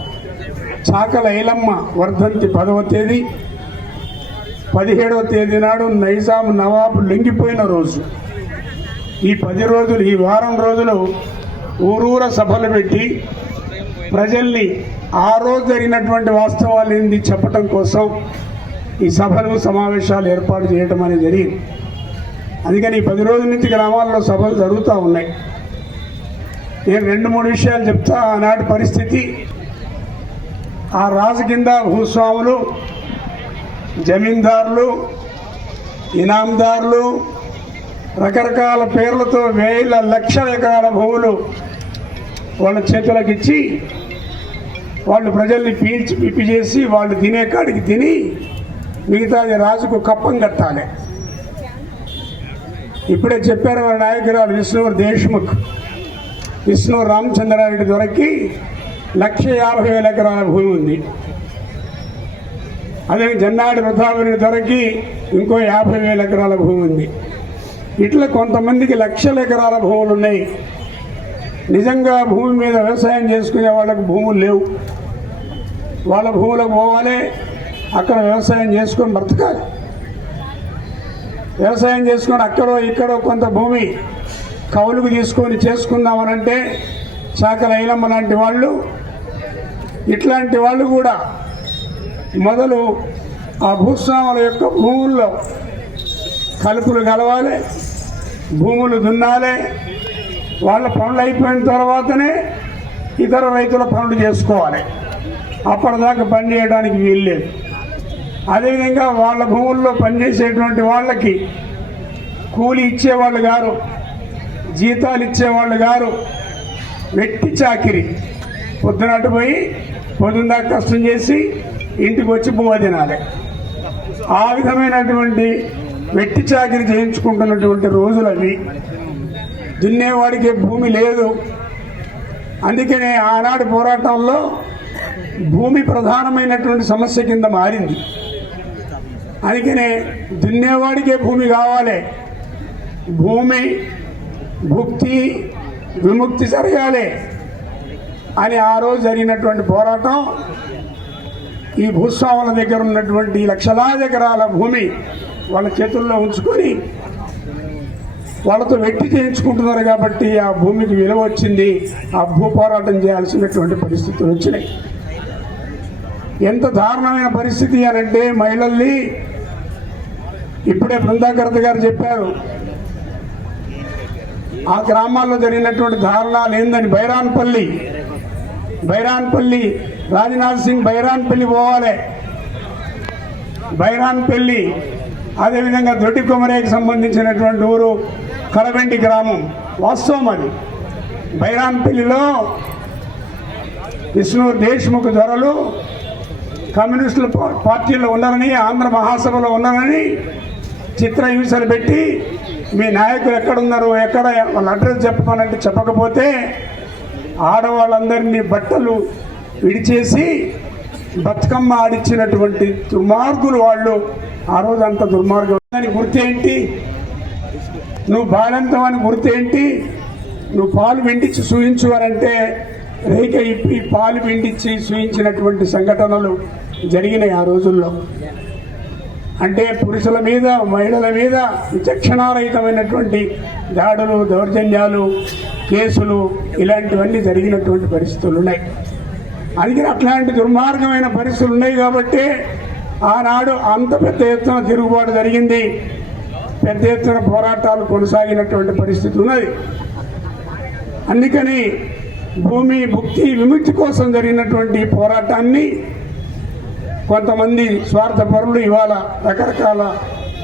చాకల ఐలమ్మ వర్ధంతి 10వ తేదీ, 17వ తేదీ నాడు నైజాం నవాబు లొంగిపోయిన రోజు. ఈ 10 రోజులు, ఈ వారం రోజులు ఊరూర సభలు పెట్టి ప్రజల్ని ఆ రోజు జరిగినటువంటి వాస్తవాలు ఏంది చెప్పటం కోసం ఈ సభలు, సమావేశాలు ఏర్పాటు చేయడం అనేది జరిగింది. అందుకని ఈ 10 రోజుల నుంచి గ్రామాల్లో సభలు జరుగుతూ ఉన్నాయి. నేను 2-3 విషయాలు చెప్తా. ఆనాటి పరిస్థితి, ఆ రాజు కింద భూస్వాములు, జమీందారులు, ఇనాందారులు రకరకాల పేర్లతో వేల లక్షల ఎకరాల భూములు వాళ్ళ చేతులకు ఇచ్చి వాళ్ళు ప్రజల్ని పీల్చి పిప్పి చేసి వాళ్ళు తినే కాడికి తిని మిగతాది రాజుకు కప్పం కట్టాలి. ఇప్పుడే చెప్పారు మన నాయకురాలు విష్ణు దేశ్ముఖ్, విష్ణు రామచంద్రారెడ్డి దొరికి 1,50,000 ఎకరాల భూమి ఉంది. అదే జన్నాడి ప్రతాపరెడ్డి దొరికి ఇంకో 50,000 ఎకరాల భూమి ఉంది. ఇట్లా కొంతమందికి లక్షల ఎకరాల భూములు ఉన్నాయి. నిజంగా భూమి మీద వ్యవసాయం చేసుకునే వాళ్ళకు భూములు లేవు. వాళ్ళ భూములకు పోవాలి, అక్కడ వ్యవసాయం చేసుకొని బ్రతకాలి. వ్యవసాయం చేసుకొని అక్కడో ఇక్కడో కొంత భూమి కౌలుకు తీసుకొని చేసుకుందామనంటే చాకల ఐలమ్మ లాంటి వాళ్ళు, ఇట్లాంటి వాళ్ళు కూడా మొదలు ఆ భూస్వాముల యొక్క భూముల్లో కలుపులు కలవాలి, భూములు దున్నాలి. వాళ్ళ పనులు అయిపోయిన తర్వాతనే ఇతర రైతుల పనులు చేసుకోవాలి. అప్పటిదాకా పని చేయడానికి వీల్లేదు. అదేవిధంగా వాళ్ళ భూముల్లో పనిచేసేటువంటి వాళ్ళకి కూలి ఇచ్చేవాళ్ళు గారు, జీతాలు ఇచ్చేవాళ్ళు గారు, వెట్టి చాకిరి. పొద్దునట్టు పోయి పొద్దున్న దాకా కష్టం చేసి ఇంటికి వచ్చి బువ్వ తినాలి. ఆ విధమైనటువంటి వెట్టి చాకిరి చేయించుకుంటున్నటువంటి రోజులు అవి. దున్నేవాడికి భూమి లేదు. అందుకనే ఆనాడు పోరాటంలో భూమి ప్రధానమైనటువంటి సమస్య కింద మారింది. అందుకనే దున్నేవాడికే భూమి కావాలి, భూమి భుక్తి విముక్తి జరగాలి అని ఆ రోజు జరిగినటువంటి పోరాటం ఈ భూస్వాముల దగ్గర ఉన్నటువంటి లక్షలాది ఎకరాల భూమి వాళ్ళ చేతుల్లో ఉంచుకొని వాళ్ళతో వెట్టి చేయించుకుంటున్నారు కాబట్టి ఆ భూమికి విలువ వచ్చింది. ఆ భూ పోరాటం చేయాల్సినటువంటి పరిస్థితులు వచ్చినాయి. ఎంత దారుణమైన పరిస్థితి అనంటే మహిళల్ని ఇప్పుడే బృందాకరత గారు చెప్పారు. ఆ గ్రామాల్లో జరిగినటువంటి దారుణాలు ఏందని. బైరాన్పల్లి రాజ్నాథ్ సింగ్ బైరాన్పల్లి పోవాలి. బైరాన్పల్లి అదేవిధంగా దొడ్డి కొమరేకి సంబంధించినటువంటి ఊరు కలవెంటి గ్రామం. వాస్తవం అది. బైరాన్పల్లిలో విష్ణు దేశ్ముఖ్ ధరలు కమ్యూనిస్టుల పార్టీలో ఉన్నారని, ఆంధ్ర మహాసభలో ఉన్నారని చిత్రహింసలు పెట్టి మీ నాయకులు ఎక్కడున్నారు, ఎక్కడ వాళ్ళ అడ్రస్ చెప్పమనంటే చెప్పకపోతే ఆడవాళ్ళందరినీ బట్టలు విడిచేసి బతుకమ్మ ఆడిచ్చినటువంటి దుర్మార్గులు వాళ్ళు. ఆ రోజు అంత దుర్మార్గం అని గుర్తేంటి? నువ్వు బాలంతం అని గుర్తేంటి? నువ్వు పాలు వెండించి చూయించు అని అంటే రేఖ ఇప్పి పాలు వెండించి చూయించినటువంటి సంఘటనలు జరిగినాయి ఆ రోజుల్లో. అంటే పురుషుల మీద మహిళల మీద విచక్షణారహితమైనటువంటి దాడులు, దౌర్జన్యాలు, కేసులు ఇలాంటివన్నీ జరిగినటువంటి పరిస్థితులు ఉన్నాయి. అందుకని అట్లాంటి దుర్మార్గమైన పరిస్థితులు ఉన్నాయి కాబట్టి ఆనాడు అంత పెద్ద ఎత్తున తిరుగుబాటు జరిగింది, పెద్ద ఎత్తున పోరాటాలు కొనసాగినటువంటి పరిస్థితి ఉన్నది. అందుకని భూమి భుక్తి విముక్తి కోసం జరిగినటువంటి పోరాటాన్ని కొంతమంది స్వార్థపరులు ఇవాళ రకరకాల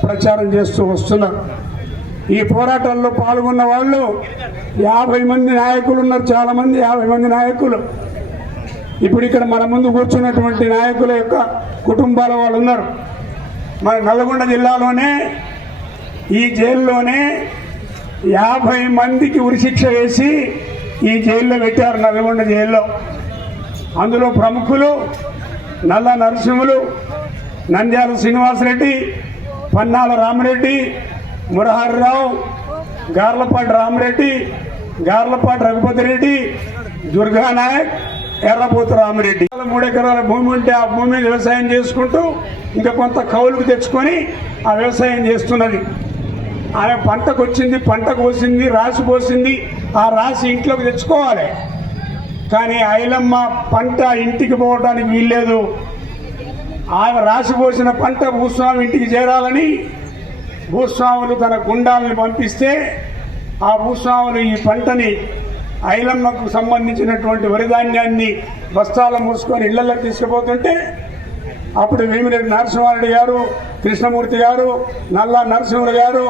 ప్రచారం చేస్తూ వస్తున్నారు. ఈ పోరాటాల్లో పాల్గొన్న వాళ్ళు 50 మంది నాయకులు ఉన్నారు. చాలామంది 50 మంది నాయకులు ఇప్పుడు ఇక్కడ మన ముందు కూర్చున్నటువంటి నాయకుల యొక్క కుటుంబాల వాళ్ళు ఉన్నారు. మన నల్గొండ జిల్లాలోనే ఈ జైల్లోనే 50 మందికి ఉరిశిక్ష వేసి ఈ జైల్లో పెట్టారు, నల్గొండ జైల్లో. అందులో ప్రముఖులు నల్ల నరసింహులు, నంద్యాల శ్రీనివాసరెడ్డి, పన్నాల రామరెడ్డి, మురహరిరావు, గార్లపాటి రామరెడ్డి, గార్లపాటి రఘుపతి రెడ్డి, దుర్గానాయక్, ఎర్రపోతు రామరెడ్డి. 3 ఎకరాల భూమి ఉంటే ఆ భూమిని వ్యవసాయం చేసుకుంటూ ఇంకా కొంత కౌలుకు తెచ్చుకొని ఆ వ్యవసాయం చేస్తున్నది. ఆమె పంటకు వచ్చింది, పంట కోసింది, రాసి పోసింది, ఆ రాసి ఇంట్లోకి తెచ్చుకోవాలి. కానీ ఐలమ్మ పంట ఇంటికి పోవడానికి వీల్లేదు. ఆమె రాసి పోసిన పంట భూస్వామి ఇంటికి చేరాలని భూస్వాములు తన గుండాలను పంపిస్తే ఆ భూస్వాములు ఈ పంటని ఐలమ్మకు సంబంధించినటువంటి వరిధాన్యాన్ని బస్తాలు మూసుకొని ఇళ్లలో తీసుకుపోతుంటే అప్పుడు వేమిరెడ్డి నరసింహారెడ్డి గారు, కృష్ణమూర్తి గారు, నల్లా నరసింహుడు గారు,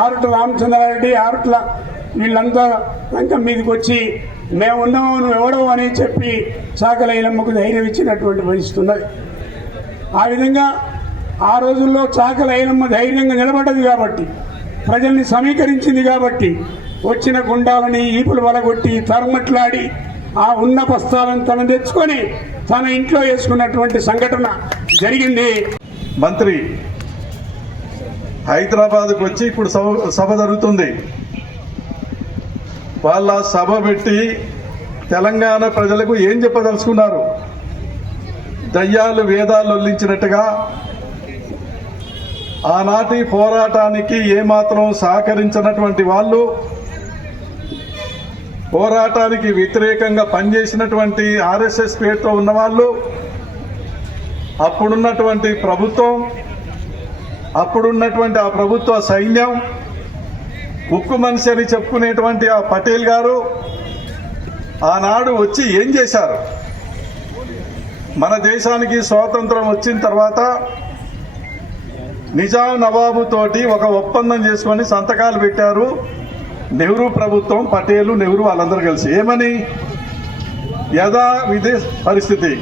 ఆరుట్ల రామచంద్రారెడ్డి, ఆరుట్ల వీళ్ళంతా రంగం మీదకి వచ్చి మేము ఉన్నాము, నువ్వు ఎవడవు అని చెప్పి చాకలి ఐలమ్మకు ధైర్యం ఇచ్చినటువంటి పరిస్థితి ఉన్నది. ఆ విధంగా ఆ రోజుల్లో చాకలి ఐలమ్మ ధైర్యంగా నిలబడ్డది కాబట్టి, ప్రజల్ని సమీకరించింది కాబట్టి వచ్చిన గుండాలని ఈపులు వలగొట్టి తరుమట్లాడి ఆ ఉన్న బస్తాలను తను తెచ్చుకొని తన ఇంట్లో వేసుకున్నటువంటి సంఘటన జరిగింది. మంత్రి హైదరాబాద్కు వచ్చి ఇప్పుడు సభ జరుగుతుంది. వాళ్ళ సభ పెట్టి తెలంగాణ ప్రజలకు ఏం చెప్పదలుచుకున్నారు? దయ్యాలు వేదాలు వల్లించినట్టుగా ఆనాటి పోరాటానికి ఏమాత్రం సహకరించినటువంటి వాళ్ళు, పోరాటానికి వ్యతిరేకంగా పనిచేసినటువంటి ఆర్ఎస్ఎస్ పేరుతో ఉన్నవాళ్ళు, అప్పుడున్నటువంటి ప్రభుత్వం, అప్పుడున్నటువంటి ఆ ప్రభుత్వ సైన్యం, ఉక్కు మనిషి అని చెప్పుకునేటువంటి ఆ పటేల్ గారు ఆనాడు వచ్చి ఏం చేశారు? మన దేశానికి స్వాతంత్రం వచ్చిన తర్వాత నిజాం నవాబు తోటి ఒక ఒప్పందం చేసుకొని సంతకాలు పెట్టారు. నెహ్రూ ప్రభుత్వం, పటేలు, నెహ్రూ వాళ్ళందరూ కలిసి ఏమని యథావిధి పరిస్థితి,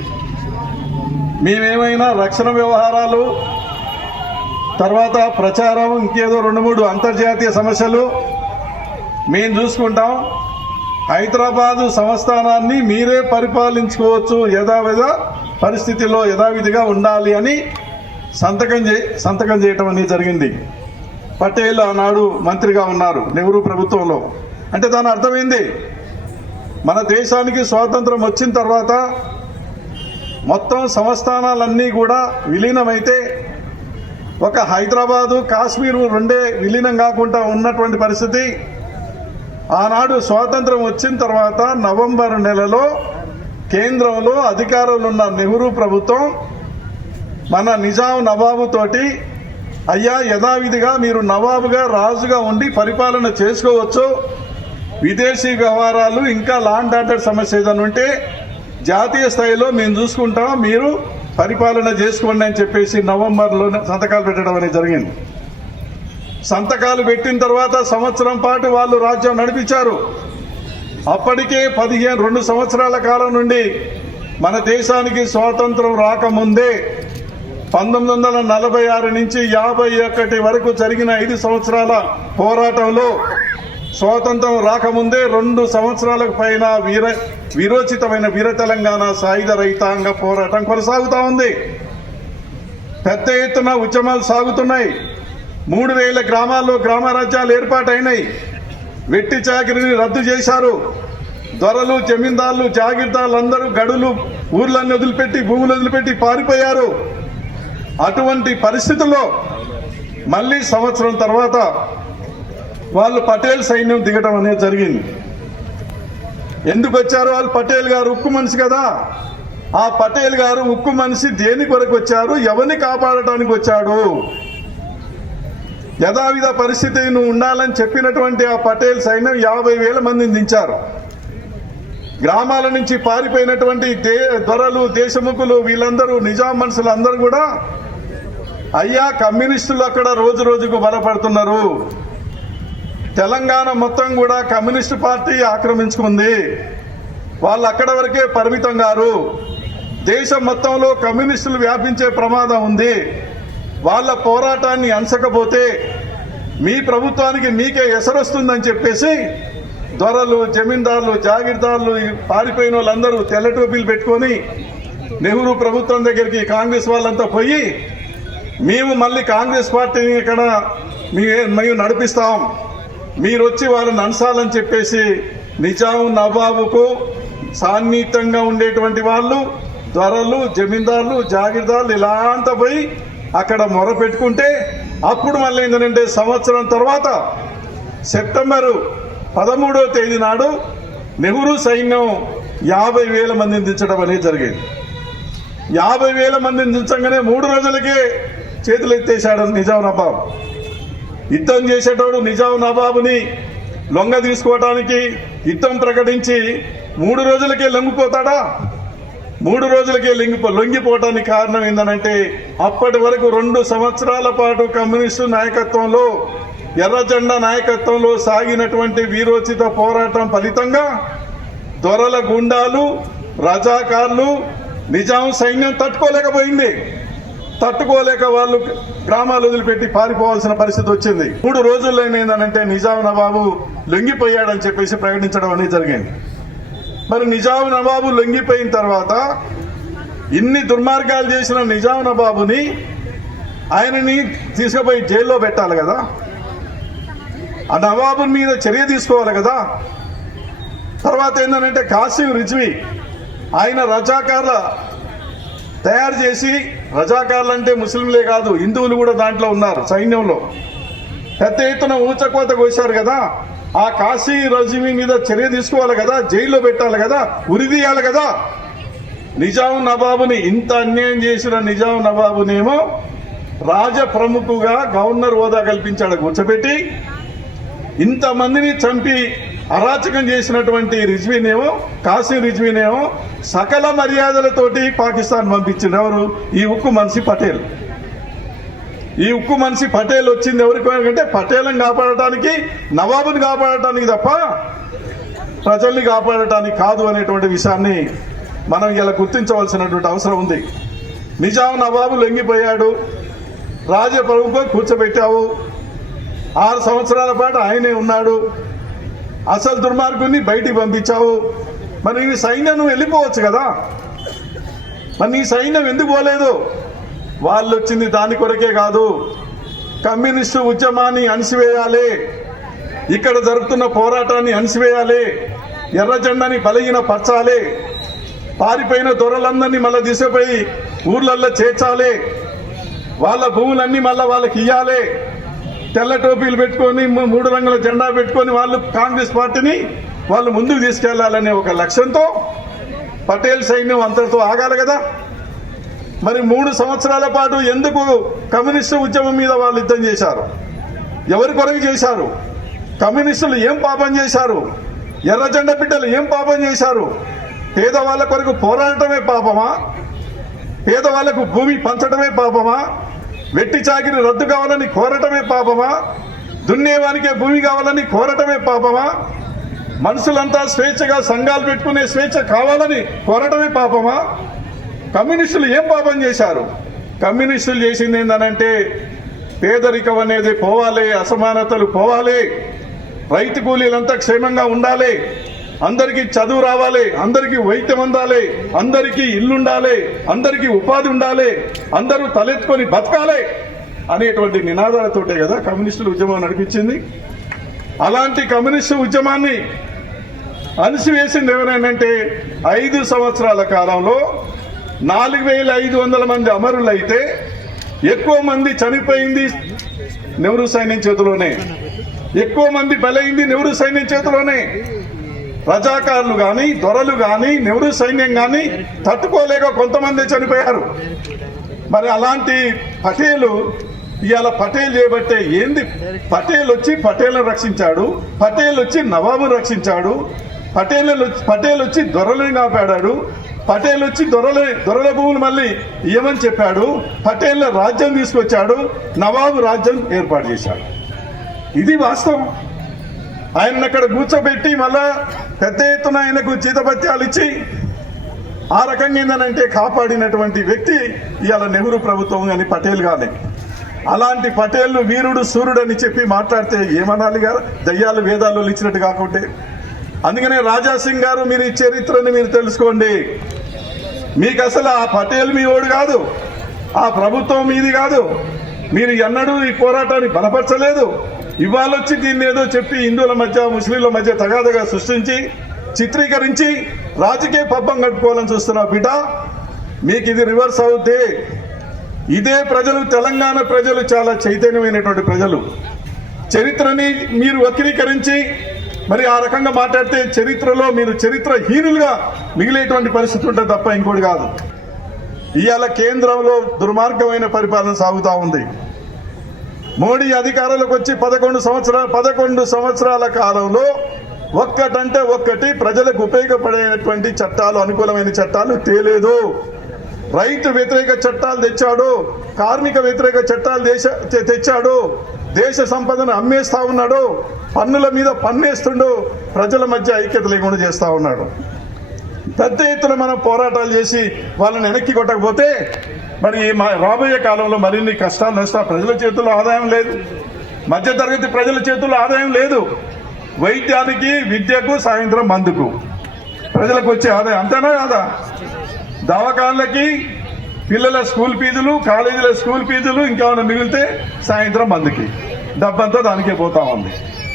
మేమేమైనా రక్షణ వ్యవహారాలు, తర్వాత ప్రచారం, ఇంకేదో 2-3 అంతర్జాతీయ సమస్యలు మేము చూసుకుంటాం, హైదరాబాదు సంస్థానాన్ని మీరే పరిపాలించుకోవచ్చు, యథావిధ పరిస్థితిలో యథావిధిగా ఉండాలి అని సంతకం చేయటం అనేది జరిగింది. పటేల్ ఆనాడు మంత్రిగా ఉన్నారు నెహ్రూ ప్రభుత్వంలో. అంటే దాని అర్థమైంది, మన దేశానికి స్వాతంత్రం వచ్చిన తర్వాత మొత్తం సంస్థానాలన్నీ కూడా విలీనమైతే ఒక హైదరాబాదు, కాశ్మీరు రెండే విలీనం కాకుండా ఉన్నటువంటి పరిస్థితి. ఆనాడు స్వాతంత్రం వచ్చిన తర్వాత నవంబర్ నెలలో కేంద్రంలో అధికారంలో ఉన్న నెహ్రూ ప్రభుత్వం మన నిజాం నవాబు తోటి, అయ్యా యథావిధిగా మీరు నవాబుగా, రాజుగా ఉండి పరిపాలన చేసుకోవచ్చు, విదేశీ వ్యవహారాలు ఇంకా లాండ్ ఆర్డర్ సమస్య ఏదైనా ఉంటే జాతీయ స్థాయిలో మేము చూసుకుంటాం, మీరు పరిపాలన చేసుకోండి అని చెప్పేసి నవంబర్లో సంతకాలు పెట్టడం అనేది జరిగింది. సంతకాలు పెట్టిన తర్వాత సంవత్సరం పాటు వాళ్ళు రాజ్యం నడిపించారు. అప్పటికే 2 సంవత్సరాల కాలం నుండి మన దేశానికి స్వాతంత్రం రాకముందే 1946 నుంచి 51 వరకు జరిగిన 5 సంవత్సరాల పోరాటంలో స్వాతంత్రం రాకముందే 2 సంవత్సరాలకు పైన వీరోచితమైన వీర తెలంగాణ సాయుధ రైతాంగ పోరాటం కొనసాగుతా ఉంది. పెద్ద ఎత్తున ఉద్యమాలు సాగుతున్నాయి. 3000 గ్రామాల్లో గ్రామ రాజ్యాలు ఏర్పాటైనాయి. వెట్టి చాకిరిని రద్దు చేశారు. దొరలు, జమీందారులు, జాగీర్దారులు అందరూ గడులు, ఊర్లన్నీ వదిలిపెట్టి, భూములు వదిలిపెట్టి పారిపోయారు. అటువంటి పరిస్థితుల్లో మళ్ళీ సంవత్సరం తర్వాత వాళ్ళు పటేల్ సైన్యం దిగడం అనేది జరిగింది. ఎందుకు వచ్చారు వాళ్ళు? పటేల్ గారు ఉక్కు మనిషి కదా. ఆ పటేల్ గారు ఉక్కు మనిషి దేని కొరకు వచ్చారు, ఎవరిని కాపాడటానికి వచ్చాడు? యథావిధ పరిస్థితి నువ్వు ఉండాలని చెప్పినటువంటి ఆ పటేల్ సైన్యం 50,000 మందిని దించారు. గ్రామాల నుంచి పారిపోయినటువంటి దొరలు, దేశముఖులు, వీళ్ళందరూ నిజాం మనుషులు అందరూ కూడా, అయ్యా కమ్యూనిస్టులు అక్కడ రోజు రోజుకు బలపడుతున్నారు, తెలంగాణ మొత్తం కూడా కమ్యూనిస్టు పార్టీ ఆక్రమించుకుంది, వాళ్ళు అక్కడ వరకే పరిమితం గారు, దేశం మొత్తంలో కమ్యూనిస్టులు వ్యాపించే ప్రమాదం ఉంది, వాళ్ళ పోరాటాన్ని అణచకపోతే మీ ప్రభుత్వానికి మీకే ఎసరొస్తుందని చెప్పేసి దొరలు, జమీందారులు, జాగీర్దారులు, పారిపోయిన వాళ్ళందరూ తెల్ల టోపీలు పెట్టుకొని నెహ్రూ ప్రభుత్వం దగ్గరికి కాంగ్రెస్ వాళ్ళంతా పోయి, మేము మళ్ళీ కాంగ్రెస్ పార్టీని ఇక్కడ మేము నడిపిస్తాం, మీరు వచ్చి వాళ్ళని అణచాలని చెప్పేసి నిజాం నవాబుకు సాన్నిహితంగా ఉండేటువంటి వాళ్ళు, దొరలు, జమీందారులు, జాగీర్దారులు ఇలా అంతా పోయి అక్కడ మొర పెట్టుకుంటే, అప్పుడు మళ్ళీ ఏంటంటే సంవత్సరం తర్వాత సెప్టెంబరు 13వ తేదీ నాడు నెహ్రూ సైన్యం 50,000 మందిని దించడం అనేది జరిగింది. 50,000 మందిని దించగానే 3 రోజులకే చేతులు ఎత్తేశాడు నిజాం నవాబు. యుద్ధం చేసేటోడు నిజాం నవాబుని లొంగ తీసుకోవడానికి యుద్ధం ప్రకటించి 3 రోజులకే లొంగిపోతాడా? 3 రోజులకే లొంగిపోవడానికి కారణం ఏంటంటే అప్పటి వరకు 2 సంవత్సరాల పాటు కమ్యూనిస్టు నాయకత్వంలో, ఎర్రజెండా నాయకత్వంలో సాగినటువంటి వీరోచిత పోరాటం ఫలితంగా దొరల గుండాలు, రజాకార్లు, నిజాం సైన్యం తట్టుకోలేకపోయింది. తట్టుకోలేక వాళ్ళు గ్రామాలు వదిలిపెట్టి పారిపోవాల్సిన పరిస్థితి వచ్చింది. 3 రోజుల్లో ఏంటంటే నిజాం నవాబు లొంగిపోయాడని చెప్పేసి ప్రకటించడం అనేది జరిగింది. మరి నిజాం నవాబు లొంగిపోయిన తర్వాత ఇన్ని దుర్మార్గాలు చేసిన నిజాం నవాబుని ఆయనని తీసుకుపోయి జైల్లో పెట్టాలి కదా, ఆ నవాబు మీద చర్య తీసుకోవాలి కదా. తర్వాత ఏంటంటే కాసిం రిజ్వీ ఆయన రజాకార్ల తయారు చేసి, రజాకార్లు అంటే ముస్లింలే కాదు హిందువులు కూడా దాంట్లో ఉన్నారు సైన్యంలో, పెద్ద ఎత్తున ఊచకోత కోశారు కదా. ఆ కాశీ రజీవి మీద చర్య తీసుకోవాలి కదా, జైల్లో పెట్టాలి కదా, ఉరిదీయాలి కదా. నిజాం నవాబుని ఇంత అన్యాయం చేసిన నిజాం నవాబునేమో రాజ ప్రముఖుగా గవర్నర్ హోదా కల్పించాడు కూర్చోబెట్టి, ఇంతమందిని చంపి అరాచకం చేసినటువంటి రిజ్వీనేమో, కాసిం రిజ్వీనేమో సకల మర్యాదలతోటి పాకిస్తాన్ పంపించింది. ఎవరు? ఈ ఉక్కు మనిషి పటేల్. ఈ ఉక్కు మనిషి పటేల్ వచ్చింది ఎవరికంటే పటేల్ని కాపాడటానికి, నవాబుని కాపాడటానికి తప్ప ప్రజల్ని కాపాడటానికి కాదు అనేటువంటి విషయాన్ని మనం ఇలా గుర్తించవలసినటువంటి అవసరం ఉంది. నిజాం నవాబు లొంగిపోయాడు, రాజప్రభుత్వం కూర్చోబెట్టావు, 6 సంవత్సరాల పాటు ఆయనే ఉన్నాడు, అసలు దుర్మార్గుని బయటికి పంపించావు. మరి నీ సైన్యం నువ్వు వెళ్ళిపోవచ్చు కదా, మరి నీ సైన్యం ఎందుకు పోలేదు? వాళ్ళు వచ్చింది దాని కొరకే కాదు, కమ్యూనిస్టు ఉద్యమాన్ని అణిసివేయాలి, ఇక్కడ జరుగుతున్న పోరాటాన్ని అణిసివేయాలి, ఎర్ర జెండాని బలహీనపరచాలి, పారిపోయిన దొరలందరినీ మళ్ళీ తీసుకుపోయి ఊర్లల్లో చేర్చాలి, వాళ్ళ భూములన్నీ మళ్ళీ వాళ్ళకి ఇవ్వాలి, తెల్ల టోపీలు పెట్టుకొని 3 రంగుల జెండా పెట్టుకొని వాళ్ళు కాంగ్రెస్ పార్టీని వాళ్ళు ముందుకు తీసుకెళ్లాలనే ఒక లక్ష్యంతో పటేల్ సైన్యం అంతటితో ఆగాలి కదా. మరి 3 సంవత్సరాల పాటు ఎందుకు కమ్యూనిస్టు ఉద్యమం మీద వాళ్ళు యుద్ధం చేశారు? ఎవరి కొరకు చేశారు? కమ్యూనిస్టులు ఏం పాపం చేశారు? ఎర్ర జెండా బిడ్డలు ఏం పాపం చేశారు? పేదవాళ్ళ కొరకు పోరాడటమే పాపమా? పేదవాళ్లకు భూమి పంచడమే పాపమా? వెట్టి చాకిరి రద్దు కావాలని కోరటమే పాపమా? దున్నేవానికే భూమి కావాలని కోరటమే పాపమా? మనుషులంతా స్వేచ్ఛగా సంఘాలు పెట్టుకునే స్వేచ్ఛ కావాలని కోరటమే పాపమా? కమ్యూనిస్టులు ఏం పాపం చేశారు? కమ్యూనిస్టులు చేసింది ఏంటనంటే పేదరికం అనేది పోవాలి, అసమానతలు పోవాలి, రైతు కూలీలంతా క్షేమంగా ఉండాలి, అందరికీ చదువు రావాలి, అందరికీ వైద్యం అందాలి, అందరికీ ఇల్లుండాలి, అందరికీ ఉపాధి ఉండాలి, అందరూ తలెత్తుకొని బతకాలి అనేటువంటి నినాదాలతోటే కదా కమ్యూనిస్టుల ఉద్యమం నడిపించింది. అలాంటి కమ్యూనిస్టు ఉద్యమాన్ని అణిసివేసింది ఎవరైనంటే 5 సంవత్సరాల కాలంలో 4500 మంది అమరులైతే ఎక్కువ మంది చనిపోయింది నెహ్రూ సైన్యం చేతిలోనే, ఎక్కువ మంది బలైంది నెహ్రూ సైన్యం చేతిలోనే. రజాకారులు కానీ, దొరలు కానీ, నెహ్రూ సైన్యం కానీ తట్టుకోలేక కొంతమంది చనిపోయారు. మరి అలాంటి పటేలు ఇవాళ పటేల్ చేయబట్టే ఏంది? పటేల్ వచ్చి పటేల్ని రక్షించాడు, పటేల్ వచ్చి నవాబుని రక్షించాడు, పటేల్ వచ్చి దొరలని కాపాడాడు, పటేల్ వచ్చి దొరల భూములు మళ్ళీ ఇవ్వమని చెప్పాడు, పటేల్ రాజ్యం తీసుకొచ్చాడు, నవాబు రాజ్యం ఏర్పాటు చేశాడు. ఇది వాస్తవం. ఆయనను అక్కడ కూర్చోబెట్టి మళ్ళా పెద్ద ఎత్తున ఆయనకు జీతభత్యాలు ఇచ్చి ఆ రకంగా ఏందనంటే కాపాడినటువంటి వ్యక్తి ఇవాళ నెహ్రూ ప్రభుత్వం కానీ పటేల్ కానీ. అలాంటి పటేల్ను వీరుడు సూర్యుడు అని చెప్పి మాట్లాడితే ఏమనాలి గారు? దయ్యాలు వేదాల్లో ఇచ్చినట్టు కాకుంటే. అందుకనే రాజాసింగ్ గారు, మీరు ఈ చరిత్రని మీరు తెలుసుకోండి. మీకు అసలు ఆ పటేల్ మీ ఓడు కాదు, ఆ ప్రభుత్వం మీది కాదు, మీరు ఎన్నడూ ఈ పోరాటాన్ని బలపరచలేదు. ఇవాళ వచ్చి దీన్ని ఏదో చెప్పి హిందువుల మధ్య ముస్లింల మధ్య తగాదగా సృష్టించి చిత్రీకరించి రాజకీయ పబ్బం కట్టుకోవాలని చూస్తున్న బిడ్డ, మీకు ఇది రివర్స్ అవుద్ది. ఇదే ప్రజలు, తెలంగాణ ప్రజలు చాలా చైతన్యమైనటువంటి ప్రజలు. చరిత్రని మీరు వక్రీకరించి మరి ఆ రకంగా మాట్లాడితే చరిత్రలో మీరు చరిత్రహీనులుగా మిగిలేటువంటి పరిస్థితి ఉంటుంది తప్ప ఇంకోటి కాదు. ఇవాళ కేంద్రంలో దుర్మార్గమైన పరిపాలన సాగుతూ ఉంది. మోడీ అధికారంలోకి వచ్చి 11 సంవత్సరాల కాలంలో ఒక్కటంటే ఒక్కటి ప్రజలకు ఉపయోగపడేటువంటి చట్టాలు, అనుకూలమైన చట్టాలు తేలేదు. రైతు వ్యతిరేక చట్టాలు తెచ్చాడు, కార్మిక వ్యతిరేక చట్టాలు తెచ్చాడు, దేశ సంపదను అమ్మేస్తా ఉన్నాడు, పన్నుల మీద పన్నేస్తుండు, ప్రజల మధ్య ఐక్యత లేకుండా చేస్తా ఉన్నాడు. పెద్ద ఎత్తున మనం పోరాటాలు చేసి వాళ్ళని వెనక్కి కొట్టకపోతే మరి రాబోయే కాలంలో మరిన్ని కష్టాలు, నష్టాలు. ప్రజల చేతుల్లో ఆదాయం లేదు, మధ్యతరగతి ప్రజల చేతుల్లో ఆదాయం లేదు. వైద్యానికి, విద్యకు, సాయంత్రం మందుకు ప్రజలకు వచ్చే ఆదాయం అంతేనా కాదా? దవాఖాన్లకి, పిల్లల స్కూల్ ఫీజులు, కాలేజీల స్కూల్ ఫీజులు, ఇంకేమైనా మిగిలితే సాయంత్రం మందుకి డబ్బంతా దానికే పోతా ఉంది.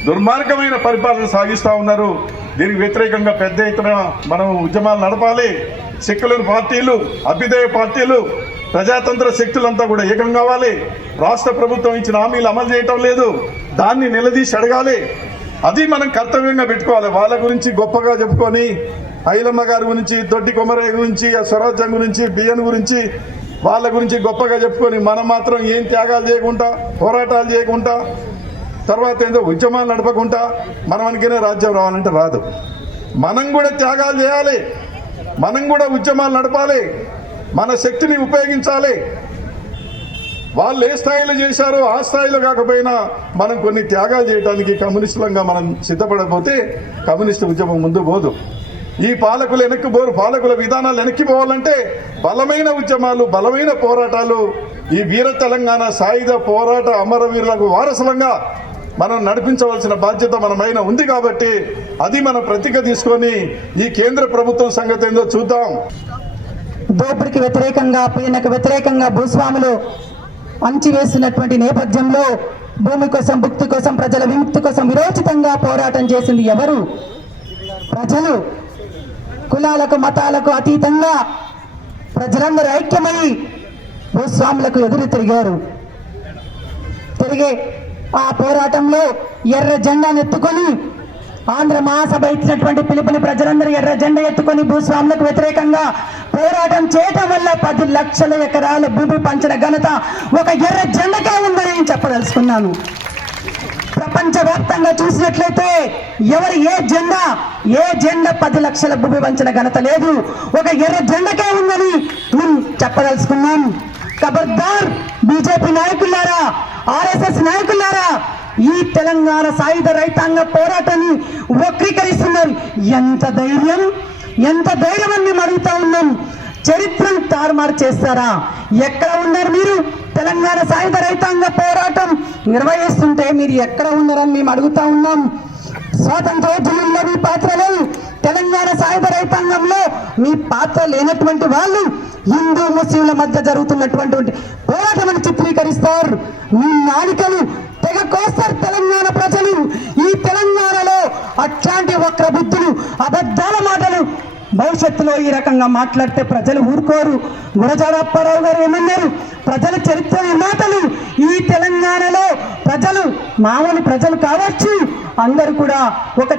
దుర్మార్గమైన పరిపాలన సాగిస్తూ ఉన్నారు. దీనికి వ్యతిరేకంగా పెద్ద ఎత్తున మనం ఉద్యమాలు నడపాలి. సెక్యులర్ పార్టీలు, అభ్యుదయ పార్టీలు, ప్రజాతంత్ర శక్తులంతా కూడా ఏకం కావాలి. రాష్ట్ర ప్రభుత్వం ఇచ్చిన హామీలు అమలు చేయటం లేదు, దాన్ని నిలదీసి అడగాలి. అది మనం కర్తవ్యంగా పెట్టుకోవాలి. వాళ్ళ గురించి గొప్పగా చెప్పుకొని ఐలమ్మ గారి గురించి, దొడ్డి కొమరయ్య గురించి, స్వరాజ్యం గురించి, బియ్యం గురించి, వాళ్ళ గురించి గొప్పగా చెప్పుకొని మనం మాత్రం ఏం త్యాగాలు చేయకుండా, పోరాటాలు చేయకుండా, తర్వాత ఏదో ఉద్యమాలు నడపకుండా మనం అనుకునే రాజ్యం రావాలంటే రాదు. మనం కూడా త్యాగాలు చేయాలి, మనం కూడా ఉద్యమాలు నడపాలి, మన శక్తిని ఉపయోగించాలి. వాళ్ళు ఏ స్థాయిలో చేశారో ఆ స్థాయిలో కాకపోయినా మనం కొన్ని త్యాగాలు చేయడానికి కమ్యూనిస్టులంగా మనం సిద్ధపడకపోతే కమ్యూనిస్టు ఉద్యమం ముందు పోదు. ఈ పాలకులు వెనక్కి పోరు. పాలకుల విధానాలు వెనక్కి పోవాలంటే బలమైన ఉద్యమాలు, బలమైన పోరాటాలు, ఈ వీర తెలంగాణ సాయుధ పోరాట అమరవీరులకు వారసులంగా మనం నడిపించవలసిన బాధ్యత మన పైన ఉంది. కాబట్టి అది మన ప్రతీక తీసుకొని ఈ కేంద్ర ప్రభుత్వం సంగతి ఏందో చూద్దాం. దోపిడికి వ్యతిరేకంగా, పీడనకు వ్యతిరేకంగా భూస్వాములు అంచివేస్తున్నటువంటి నేపథ్యంలో భూమి కోసం, భుక్తి కోసం, ప్రజల విముక్తి కోసం విరోచితంగా పోరాటం చేసింది ఎవరు? ప్రజలు. కులాలకు, మతాలకు అతీతంగా ప్రజలందరూ ఐక్యమై భూస్వాములకు ఎదురు తిరిగారు. తిరిగే ఆ పోరాటంలో ఎర్ర జెండాను ఎత్తుకొని ఆంధ్ర మహాసభ ఇచ్చినటువంటి పిలుపుని ప్రజలందరూ ఎర్ర జెండా ఎత్తుకొని భూస్వాములకు వ్యతిరేకంగా పోరాటం చేయటం వల్ల 10 లక్షల ఎకరాల భూమి పంచిన ఘనత ఒక ఎర్ర జెండకే ఉందని నేను చెప్పదలుచుకున్నాను. ప్రపంచవ్యాప్తంగా చూసినట్లయితే ఎవరు ఏ జెండా 10 లక్షల భూమి పంచిన ఘనత లేదు, ఒక ఎర్ర జెండకే ఉందని నేను చెప్పదలుచుకున్నాం. ఖబర్దార్ బీజేపీ నాయకులారా, ఆర్ఎస్ఎస్ నాయకులారా, ఈ తెలంగాణ సాయుధ రైతాంగ పోరాటాన్ని వక్రీకరిస్తున్నారు. ఎంత ధైర్యం అని మేము అడుగుతా ఉన్నాం. చరిత్రను తారుమారు చేస్తారా? ఎక్కడ ఉన్నారు మీరు? తెలంగాణ సాయుధ రైతాంగ పోరాటం నిర్వహిస్తుంటే మీరు ఎక్కడ ఉన్నారని మేము అడుగుతా ఉన్నాం. స్వాతంత్రోద్యమంలో మీ పాత్ర లేదు, తెలంగాణ సాయుధ రైతాంగంలో మీ పాత్ర లేనటువంటి వాళ్ళు హిందూ ముస్లింల మధ్య జరుగుతున్నటువంటి పోరాటం చిత్రీకరిస్తారు. మీ నాలికలు తెగ కోస్తారు తెలంగాణ ప్రజలు. ఈ తెలంగాణలో అట్లాంటి వక్ర బుద్ధులు, అబద్ధాల మాటలు భవిష్యత్తులో ఈ రకంగా మాట్లాడితే ప్రజలు ఊరుకోరు. గురజాడ అప్పారావు గారు ఏమన్నారు? ప్రజల చరిత్ర మాటలు. ఈ తెలంగాణలో ప్రజలు మామూలు ప్రజలు కావచ్చు, అందరూ కూడా ఒక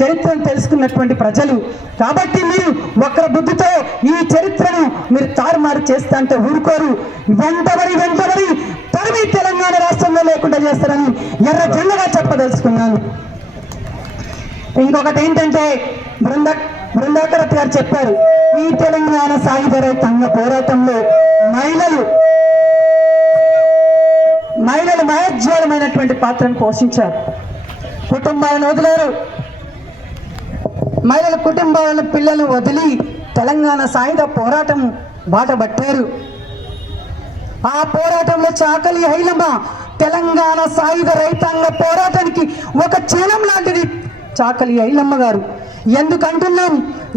చరిత్రను తెలుసుకున్నటువంటి ప్రజలు. కాబట్టి మీరు వక్ర బుద్ధితో ఈ చరిత్రను మీరు తారుమారు చేస్తా అంటే ఊరుకోరు. వెంటబడి తరిమి తెలంగాణ రాష్ట్రంలో లేకుండా చేస్తారని ఎర్ర జెండగా చెప్పదలుచుకున్నాను. ఇంకొకటి ఏంటంటే బృందాకర్ గారు చెప్పారు, ఈ తెలంగాణ సాయుధ రైతాంగ పోరాటంలో మహిళలు మహోజ్వలమైనటువంటి పాత్రను పోషించారు. కుటుంబాలను వదిలేరు. మహిళల కుటుంబాలను, పిల్లలను వదిలి తెలంగాణ సాయుధ పోరాటం బాట పట్టారు. ఆ పోరాటంలో చాకలి ఐలమ్మ తెలంగాణ సాయుధ రైతాంగ పోరాటానికి ఒక చిహ్నం లాంటిది చాకలి ఐలమ్మ గారు. ఎందుకంటున్నాం?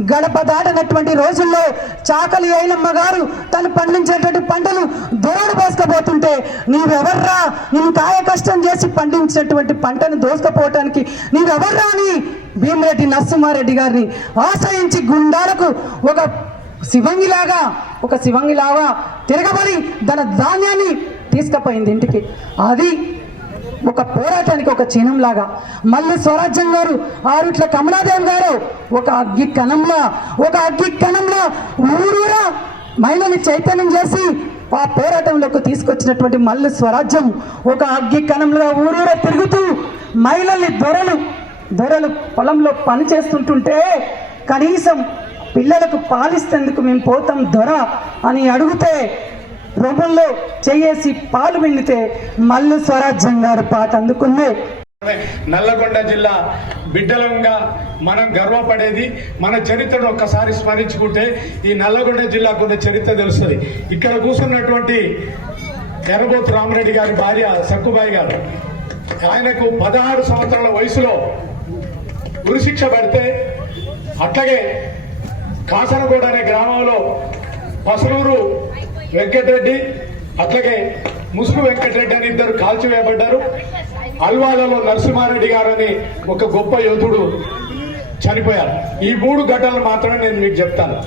గడప దాటనటువంటి రోజుల్లో చాకలి ఐలమ్మ గారు తను పండించినటువంటి పంటలు దొరడు పోసుకపోతుంటే నీవెవర్రా, నేను కాయ కష్టం చేసి పండించినటువంటి పంటను దోసుకపోవటానికి నీవెవర్రా అని భీమిరెడ్డి నరసింహారెడ్డి గారిని ఆశ్రయించి గుండాలకు ఒక శివంగిలాగా తిరగబడి తన ధాన్యాన్ని తీసుకుపోయింది ఇంటికి. అది ఒక పోరాటానికి ఒక చిహ్నంలాగా. మళ్ళీ స్వరాజ్యం గారు, ఆరుట్ల కమలాదేవి గారు ఒక అగ్గి కణంలో ఊరూరా మహిళని చైతన్యం చేసి ఆ పోరాటంలోకి తీసుకొచ్చినటువంటి మళ్ళీ స్వరాజ్యం ఒక అగ్గి కణంలో ఊరూరా తిరుగుతూ మహిళల్ని దొరలు పొలంలో పని చేస్తుంటుంటే కనీసం పిల్లలకు పాలిస్తేందుకు మేము పోతాం దొర అని అడిగితే రొమ్ముల్లో చేసి పాలు పిండితే మల్లు స్వరాజ్యం గారు పాట అందుకుంది. నల్లగొండ జిల్లా బిడ్డలంగా మనం గర్వపడేది మన చరిత్రను ఒక్కసారి స్మరించుకుంటే ఈ నల్లగొండ జిల్లాకున్న చరిత్ర తెలుస్తుంది. ఇక్కడ కూర్చున్నటువంటి ఎర్రబోతు రామరెడ్డి గారి భార్య సక్కుబాయి గారు, ఆయనకు 16 సంవత్సరాల వయసులో ఉరిశిక్ష పడితే, అట్లాగే కాసనగూడ అనే గ్రామంలో పసలూరు వెంకటరెడ్డి అట్లాగే ముసుగు వెంకటరెడ్డి అని 2 కాల్చివేయబడ్డారు. అల్వాలలో నరసింహారెడ్డి గారు అని ఒక గొప్ప యోధుడు చనిపోయారు. ఈ 3 ఘటనలు మాత్రమే నేను మీకు చెప్తాను.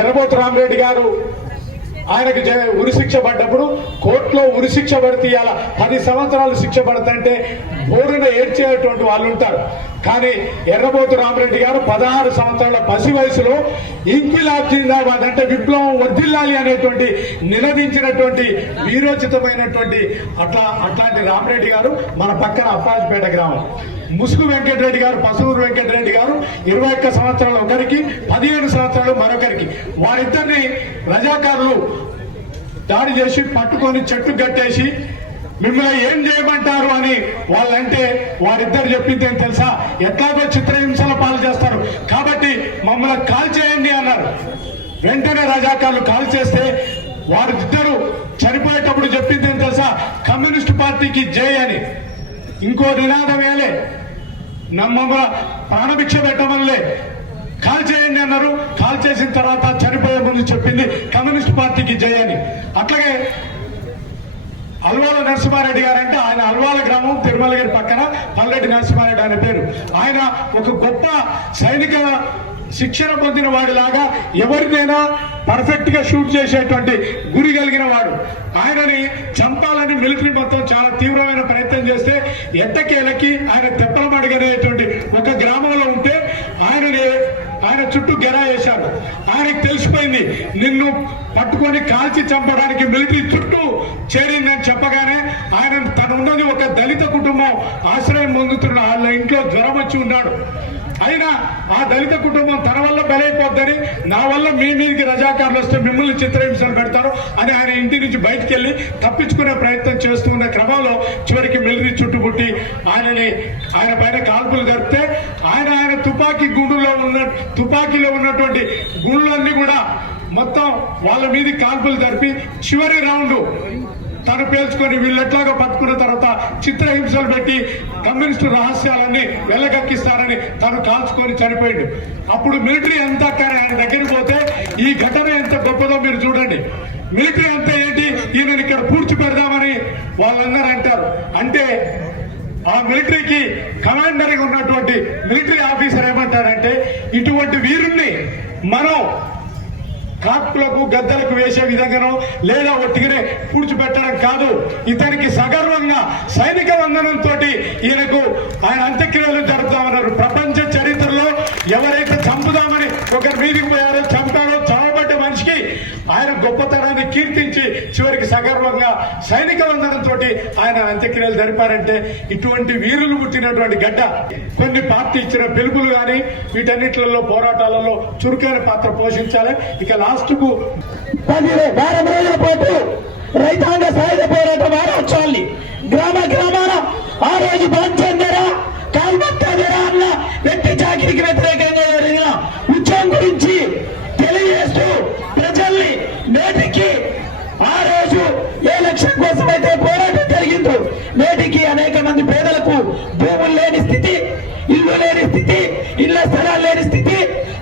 ఎర్రబోతు రామరెడ్డి గారు ఆయనకు ఉరిశిక్ష పడ్డప్పుడు కోర్టులో ఉరిశిక్ష పడితే ఇవాళ 10 సంవత్సరాలు శిక్ష పడతంటే బోరున ఏడ్చేటువంటి వాళ్ళు ఉంటారు. కానీ ఎర్రబోతు రామరెడ్డి గారు 16 సంవత్సరాల పసి వయసులో ఇంకిలాబ్ జిందాబాద్ అంటే విప్లవం వర్ధిల్లాలి అనేటువంటి నినదించినటువంటి వీరోచితమైనటువంటి అట్లాంటి రామరెడ్డి గారు మన పక్కన అప్పాజిపేట గ్రామం. ముసుగు వెంకటరెడ్డి గారు, పసూరు వెంకటరెడ్డి గారు 21 సంవత్సరాలు ఒకరికి, 15 సంవత్సరాలు మరొకరికి. వారిద్దరిని రజాకారులు దాడి చేసి పట్టుకొని చెట్టు కట్టేసి మిమ్మల్ని ఏం చేయమంటారు అని వాళ్ళంటే వారిద్దరు చెప్పింది ఏం తెలుసా, ఎట్లాగో చిత్రహింసల పాలు చేస్తారు కాబట్టి మమ్మల్ని కాల్ చేయండి అన్నారు. వెంటనే రజాకార్లు కాల్ చేస్తే వారిద్దరు చనిపోయేటప్పుడు చెప్పింది ఏం తెలుసా, కమ్యూనిస్ట్ పార్టీకి జై అని. ఇంకో నినాదం వేలే, మమ్మల్ని ప్రాణభిక్ష పెట్టమనిలే, కాల్ చేయండి అన్నారు. కాల్ చేసిన తర్వాత చనిపోయే ముందు చెప్పింది కమ్యూనిస్ట్ పార్టీకి జై అని. అట్లాగే అల్వాల నరసింహారెడ్డి గారు అంటే ఆయన అల్వాల గ్రామం తిరుమలగిరి పక్కన పల్లెటి నరసింహారెడ్డి అనే పేరు. ఆయన ఒక గొప్ప సైనిక శిక్షణ పొందిన వాడిలాగా ఎవరినైనా పర్ఫెక్ట్ గా షూట్ చేసేటువంటి గురి కలిగిన వాడు. ఆయనని చంపాలని మిలిటరీ మొత్తం చాలా తీవ్రమైన ప్రయత్నం చేస్తే ఎట్టకేలకి ఆయన తెప్పలమడిగనేటువంటి ఒక గ్రామంలో ఉంటే ఆయన చుట్టూ గెరా వేశాడు. ఆయనకు తెలిసిపోయింది నిన్ను పట్టుకొని కాల్చి చంపడానికి మిలిటరీ చుట్టూ చేరిందని చెప్పగానే ఆయన తను ఉన్నది ఒక దళిత కుటుంబం ఆశ్రయం పొందుతున్న వాళ్ళ ఇంట్లో జ్వరం వచ్చి ఉన్నాడు. అయినా ఆ దళిత కుటుంబం తన వల్ల బలైపోద్దని, నా వల్ల మీ మీదకి రజాకారులు వస్తే మిమ్మల్ని చిత్రహింసలు పెడతారు అని ఆయన ఇంటి నుంచి బయటకు వెళ్ళి తప్పించుకునే ప్రయత్నం చేస్తూ ఉన్న క్రమంలో చివరికి మిలిటరీ చుట్టుముట్టి ఆయన పైన కాల్పులు జరిపితే ఆయన తుపాకీలో ఉన్నటువంటి గుళ్ళన్నీ కూడా మొత్తం వాళ్ళ మీద కాల్పులు జరిపి చివరి రౌండ్ తను పేల్చుకొని వీళ్ళెట్లాగా పట్టుకున్న తర్వాత చిత్రహింసలు పెట్టి కమ్యూనిస్టు రహస్యాలన్నీ వెళ్ళగక్కిస్తారని తను కాల్చుకొని చనిపోయాడు. అప్పుడు మిలిటరీ అంతా ఆయన దగ్గరికి పోతే ఈ ఘటన ఎంత గొప్పదో మీరు చూడండి. మిలిటరీ అంతా ఏంటి, ఈయనని ఇక్కడ పూడ్చి పెడదామని వాళ్ళందరూ అంటారు. అంటే ఆ మిలిటరీకి కమాండర్ గా ఉన్నటువంటి మిలిటరీ ఆఫీసర్ ఏమంటారంటే, ఇటువంటి వీరుణ్ణి మనం కాపులకు గద్దలకు వేసే విధంగానో లేదా ఒట్టిగానే పూడ్చిపెట్టడం కాదు, ఇతనికి సగర్వంగా సైనిక వందనంతో ఈయనకు ఆయన అంత్యక్రియలు జరుపుతామన్నారు. ప్రపంచ చరిత్రలో ఎవరైతే చంపుదామని ఒకరి మీదికి పోయారో చంపారో చావబడ్డ మనిషికి ఆయన గొప్పతనాన్ని కీర్తించి చివరికి సగర్వంగా సైనిక వందనంతో ఆయన అంత్యక్రియలు జరిపారంటే ఇటువంటి వీరులు పుట్టినటువంటి గడ్డ. కొన్ని పార్టీ ఇచ్చిన పిలుపులు కానీ వీటన్నిటిలో పోరాటాలలో చురుకైన పాత్ర పోషించాలి. ఇక లాస్ట్ కు 10 వారం రోజుల పాటు రైతాంగ సాయుధ పోరాట వారోత్సవాల్ని గ్రామాన ఆ రోజు బాంచందరా కాల్మత్తాదరా అన్న వ్యక్తి చాకిరికి వ్యతిరేకంగా జరిగిన ఉద్యమం గురించి తెలియజేస్తూ ప్రజల్ని నేటికి ఆ రోజు ఏ లక్ష్యం కోసమైతే పోరాటం జరిగిందో నేటికి అనేక మంది పేదలకు భూములు లేని స్థితి, ఇల్లు లేని స్థితి, ఇళ్ల స్థలాలు లేని స్థితి,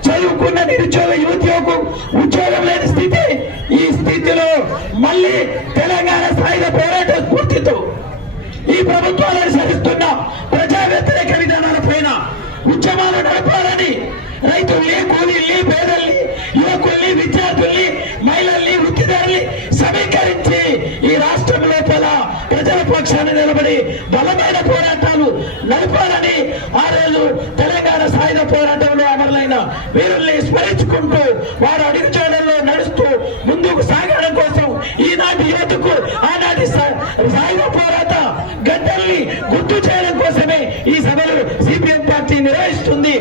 చదువుకున్న నిరుద్యోగ యువతకు ఉద్యోగం లేని స్థితి. ఈ స్థితిలో మళ్ళీ తెలంగాణ సాయుధ పోరాట స్ఫూర్తితో ఈ ప్రభుత్వాలు అనుసరిస్తున్న ప్రజా వ్యతిరేక విధానాల పైన ఉద్యమాలు నడపాలని రైతుల్ని, కూలీల్ని, పేదల్ని, యువకుల్ని, విద్యార్థుల్ని, మహిళల్ని, వృత్తిదారుల్ని సమీకరించి ఈ రాష్ట్రం లోపల ప్రజల పక్షాన నిలబడి బలమైన పోరాటాలు నడపాలని ఆ రోజు తెలంగాణ సాయుధ పోరాటంలో అమరులైన వీరుల్ని స్మరించుకుంటూ వారు అడుగుజాడల్లో నడుస్తూ ముందుకు సాగడం కోసం ఈనాటి యువతకు ఆనాటి సాయుధ పోరాట గడ్డల్ని గుర్తు చేయడం కోసమే ఈ సభలు సిపిఎం పార్టీ నిర్వహిస్తుంది.